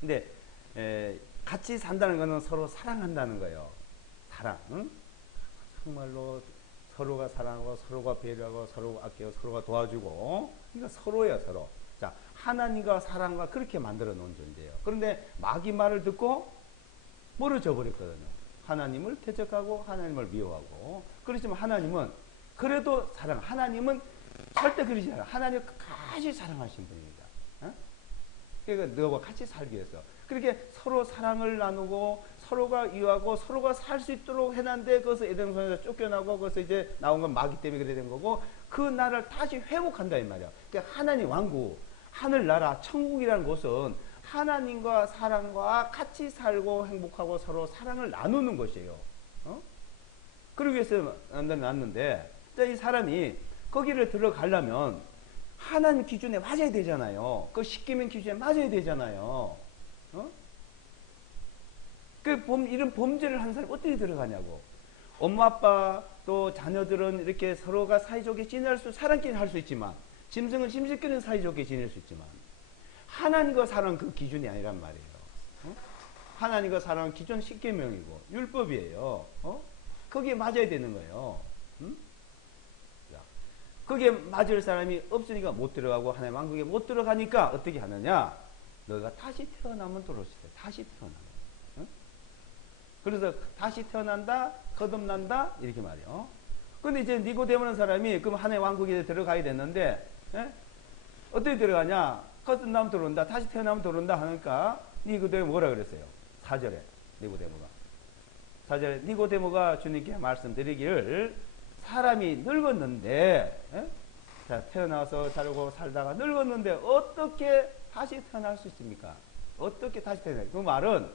근데 같이 산다는 것은 서로 사랑한다는 거예요. 사랑. 정말로 서로가 사랑하고 서로가 배려하고 서로가 아끼고 서로가 도와주고 그러니까 서로예요. 서로. 자 하나님과 사랑과 그렇게 만들어 놓은 존재예요. 그런데 마귀 말을 듣고 멀어져 버렸거든요. 하나님을 대적하고 하나님을 미워하고 그렇지만 하나님은 그래도 사랑 하나님은 절대 그러지 않아요. 하나님 끝까지 사랑하신 분입니다. 그러니까 너와 같이 살기 위해서 그렇게 서로 사랑을 나누고 서로가 이해하고 서로가 살 수 있도록 해놨는데 그것을 에덴성에서 쫓겨나고 그것서 이제 나온 건 마귀 때문에 그래 된 거고 그 나라를 다시 회복한다 이 말이야. 그러니까 하나님 왕국 하늘나라 천국이라는 곳은 하나님과 사랑과 같이 살고 행복하고 서로 사랑을 나누는 것이에요. 그러기 위해서 만들어놨는데 이 사람이 거기를 들어가려면 하나님 기준에 맞아야 되잖아요. 그 십계명 기준에 맞아야 되잖아요. 이런 범죄를 한 사람이 어떻게 들어가냐고. 엄마 아빠 또 자녀들은 이렇게 서로가 사이좋게 지낼 사람끼리 할 수 있지만 짐승은 짐승끼리는 사이좋게 지낼 수 있지만 하나님과 사랑은 그 기준이 아니란 말이에요. 하나님과 사랑은 기존 십계명이고 율법이에요. 거기에 맞아야 되는 거예요. 거기에 맞을 사람이 없으니까 못 들어가고 하나님 왕국에 못 들어가니까 어떻게 하느냐? 너가 다시 태어나면 들어올 수 있어요. 다시 태어나면. 그래서 다시 태어난다, 거듭난다 이렇게 말이에요. 근데 이제 니고데모라는 사람이 그럼 하나님 왕국에 들어가야 됐는데 어떻게 들어가냐? 거듭나면 들어온다, 다시 태어나면 들어온다 하니까 니고데모 뭐라 그랬어요? 4절에 니고데모가 4절에 니고데모가 주님께 말씀드리기를 사람이 늙었는데 자 태어나서 자르고 살다가 늙었는데 어떻게 다시 태어날 수 있습니까? 어떻게 다시 태어나요? 그 말은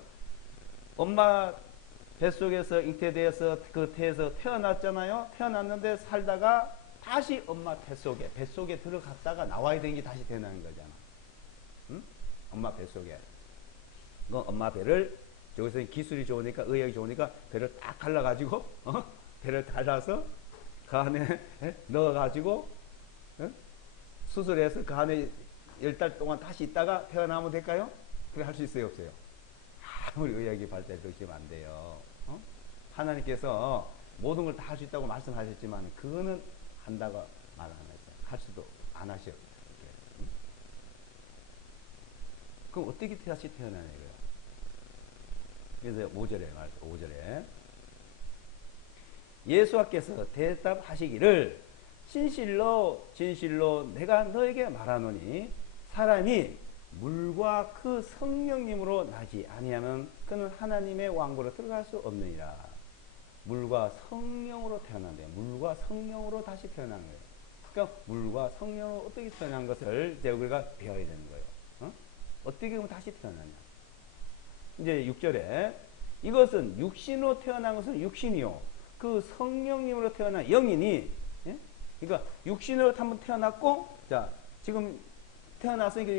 엄마 뱃속에서 잉태되어서 그 태에서 태어났잖아요. 태어났는데 살다가 다시 엄마 뱃속에 들어갔다가 나와야 되는 게 다시 태어나는 거잖아. 응? 엄마 뱃속에. 그 엄마 배를 여기서 기술이 좋으니까 의학이 좋으니까 배를 딱 갈라가지고 배를 갈라서 그 안에 넣어가지고 수술해서 그 안에 10달 동안 다시 있다가 태어나면 될까요? 그래 할 수 있어요 없어요? 아무리 의학이 발달되시면 안 돼요. 하나님께서 모든 걸 다 할 수 있다고 말씀하셨지만 그거는 한다고 말 안 하세요. 할 수도 안 하셔. 그럼 어떻게 다시 태어나냐고요. 그래서 5절에 말해요. 5절에 예수께서 대답하시기를 진실로 진실로 내가 너에게 말하노니 사람이 물과 그 성령님으로 나지 아니하면 그는 하나님의 왕국으로 들어갈 수 없느니라. 물과 성령으로 태어난대요. 물과 성령으로 다시 태어난 거예요. 그러니까 물과 성령으로 어떻게 태어난 것을 이제 우리가 배워야 되는 거예요. 어떻게 하면 다시 태어나냐. 이제 6절에 이것은 육신으로 태어난 것은 육신이요. 그 성령님으로 태어난 영이니, 예? 그러니까 육신으로 한번 태어났고, 자, 지금 태어났으니까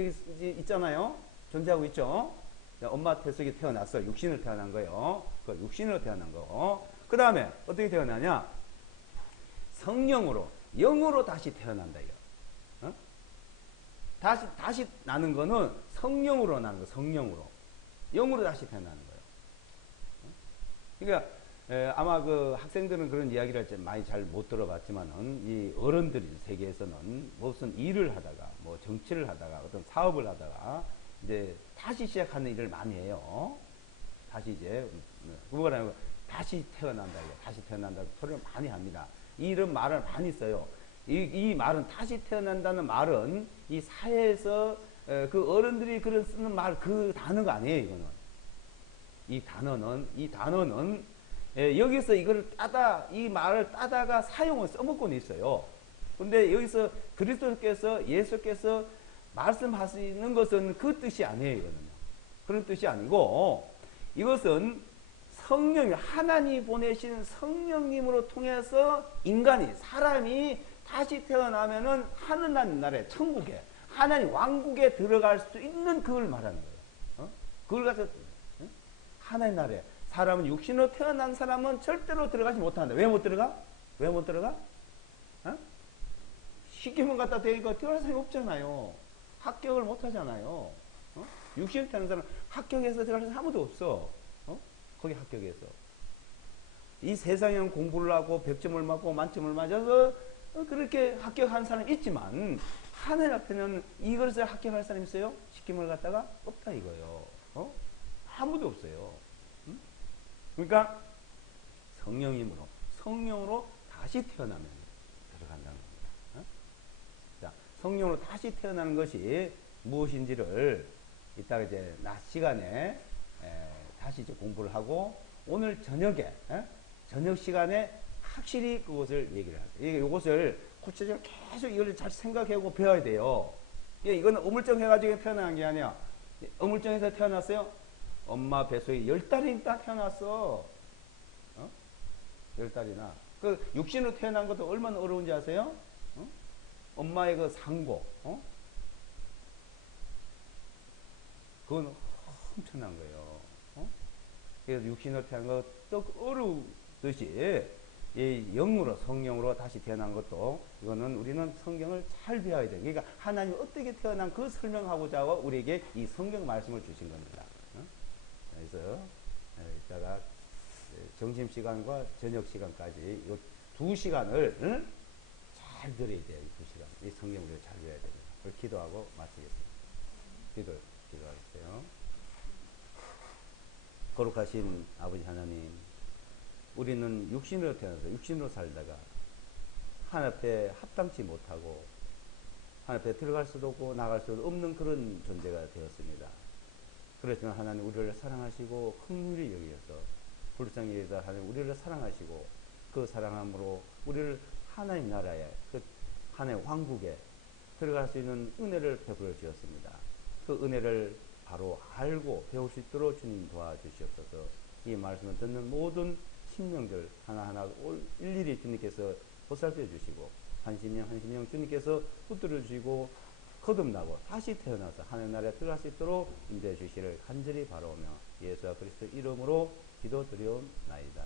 있잖아요. 존재하고 있죠. 자, 엄마 태속에 태어났어. 육신으로 태어난 거예요. 그 육신으로 태어난 거. 그 다음에 어떻게 태어나냐? 성령으로, 영으로 다시 태어난다. 이거. 어? 다시 나는 거는 성령으로 나는 거, 성령으로. 영으로 다시 태어나는 거예요. 그러니까 아마 그 학생들은 그런 이야기를 많이 잘 못 들어봤지만은 이 어른들이 세계에서는 무슨 일을 하다가 뭐 정치를 하다가 어떤 사업을 하다가 이제 다시 시작하는 일을 많이 해요. 다시 이제 그거가 아니고 다시 태어난다. 다시 태어난다. 소리를 많이 합니다. 이런 말을 많이 써요. 이 말은 다시 태어난다는 말은 이 사회에서 그 어른들이 그런 쓰는 말 그 단어가 아니에요. 이거는 이 단어는 여기서 이걸 이 말을 따다가 사용을 써먹고는 있어요. 근데 여기서 그리스도께서 예수께서 말씀하시는 것은 그 뜻이 아니에요. 이거는요. 그런 뜻이 아니고 이것은 성령, 하나님 보내신 성령님으로 통해서 인간이, 사람이 다시 태어나면은 하나님 나라에, 천국에, 하나님 왕국에 들어갈 수 있는 그걸 말하는 거예요. 그걸 가서 하나님 나라에. 사람은 육신으로 태어난 사람은 절대로 들어가지 못한다. 왜 못 들어가? 왜 못 들어가? 시키면 갖다 대니까 들어갈 사람이 없잖아요. 합격을 못 하잖아요. 육신으로 태어난 사람은 합격해서 들어갈 사람이 아무도 없어. 거기 합격해서. 이 세상에는 공부를 하고 100점을 맞고 만점을 맞아서 그렇게 합격한 사람이 있지만 하늘 앞에는 이것을 합격할 사람이 있어요? 시킴을 갖다가 없다 이거예요. 아무도 없어요. 그러니까 성령으로 다시 태어나면 들어간다는 겁니다. 자, 성령으로 다시 태어나는 것이 무엇인지를 이따가 이제 낮 시간에 다시 이제 공부를 하고 오늘 저녁에 저녁 시간에 확실히 그것을 얘기를 하세요. 이것을 구체적으로 계속 이걸 잘 생각하고 배워야 돼요. 이거는 어물쩡 해가지고 태어난 게 아니야. 어물쩡해서 태어났어요? 엄마 뱃속에 10달이 있다 태어났어. 10달이나. 그 육신으로 태어난 것도 얼마나 어려운지 아세요? 엄마의 그 상고. 그건 엄청난 거예요. 그래서 육신으로 태어난 것도 어려우듯이 이 영으로, 성령으로 다시 태어난 것도 이거는 우리는 성경을 잘 배워야 돼요. 그러니까 하나님이 어떻게 태어난 그 설명하고자 우리에게 이 성경 말씀을 주신 겁니다. 그래서 이따가 점심시간과 저녁시간까지 이 2시간을 잘 들어야 돼요. 이 2시간. 이 성경을 잘 배워야 됩니다. 그걸 기도하고 마치겠습니다. 기도하겠어요. 거룩하신 아버지 하나님, 우리는 육신으로 태어나서 육신으로 살다가 하나님 앞에 합당치 못하고 하나님 앞에 들어갈 수도 없고 나갈 수도 없는 그런 존재가 되었습니다. 그렇지만 하나님 우리를 사랑하시고 긍휼히 여기셔서 불쌍히 여기서 하나님 우리를 사랑하시고 그 사랑함으로 우리를 하나님 나라에 그 하나님 왕국에 들어갈 수 있는 은혜를 베풀어 주셨습니다. 그 은혜를 바로 알고 배울 수 있도록 주님 도와주시옵소서. 이 말씀을 듣는 모든 신명들 하나하나 일일이 주님께서 보살펴 주시고 한 심령 주님께서 붙들어 주시고 거듭나고 다시 태어나서 하나님 나라에 들어갈 수 있도록 인도해 주시기를 간절히 바라오며 예수와 그리스도 이름으로 기도드리옵나이다.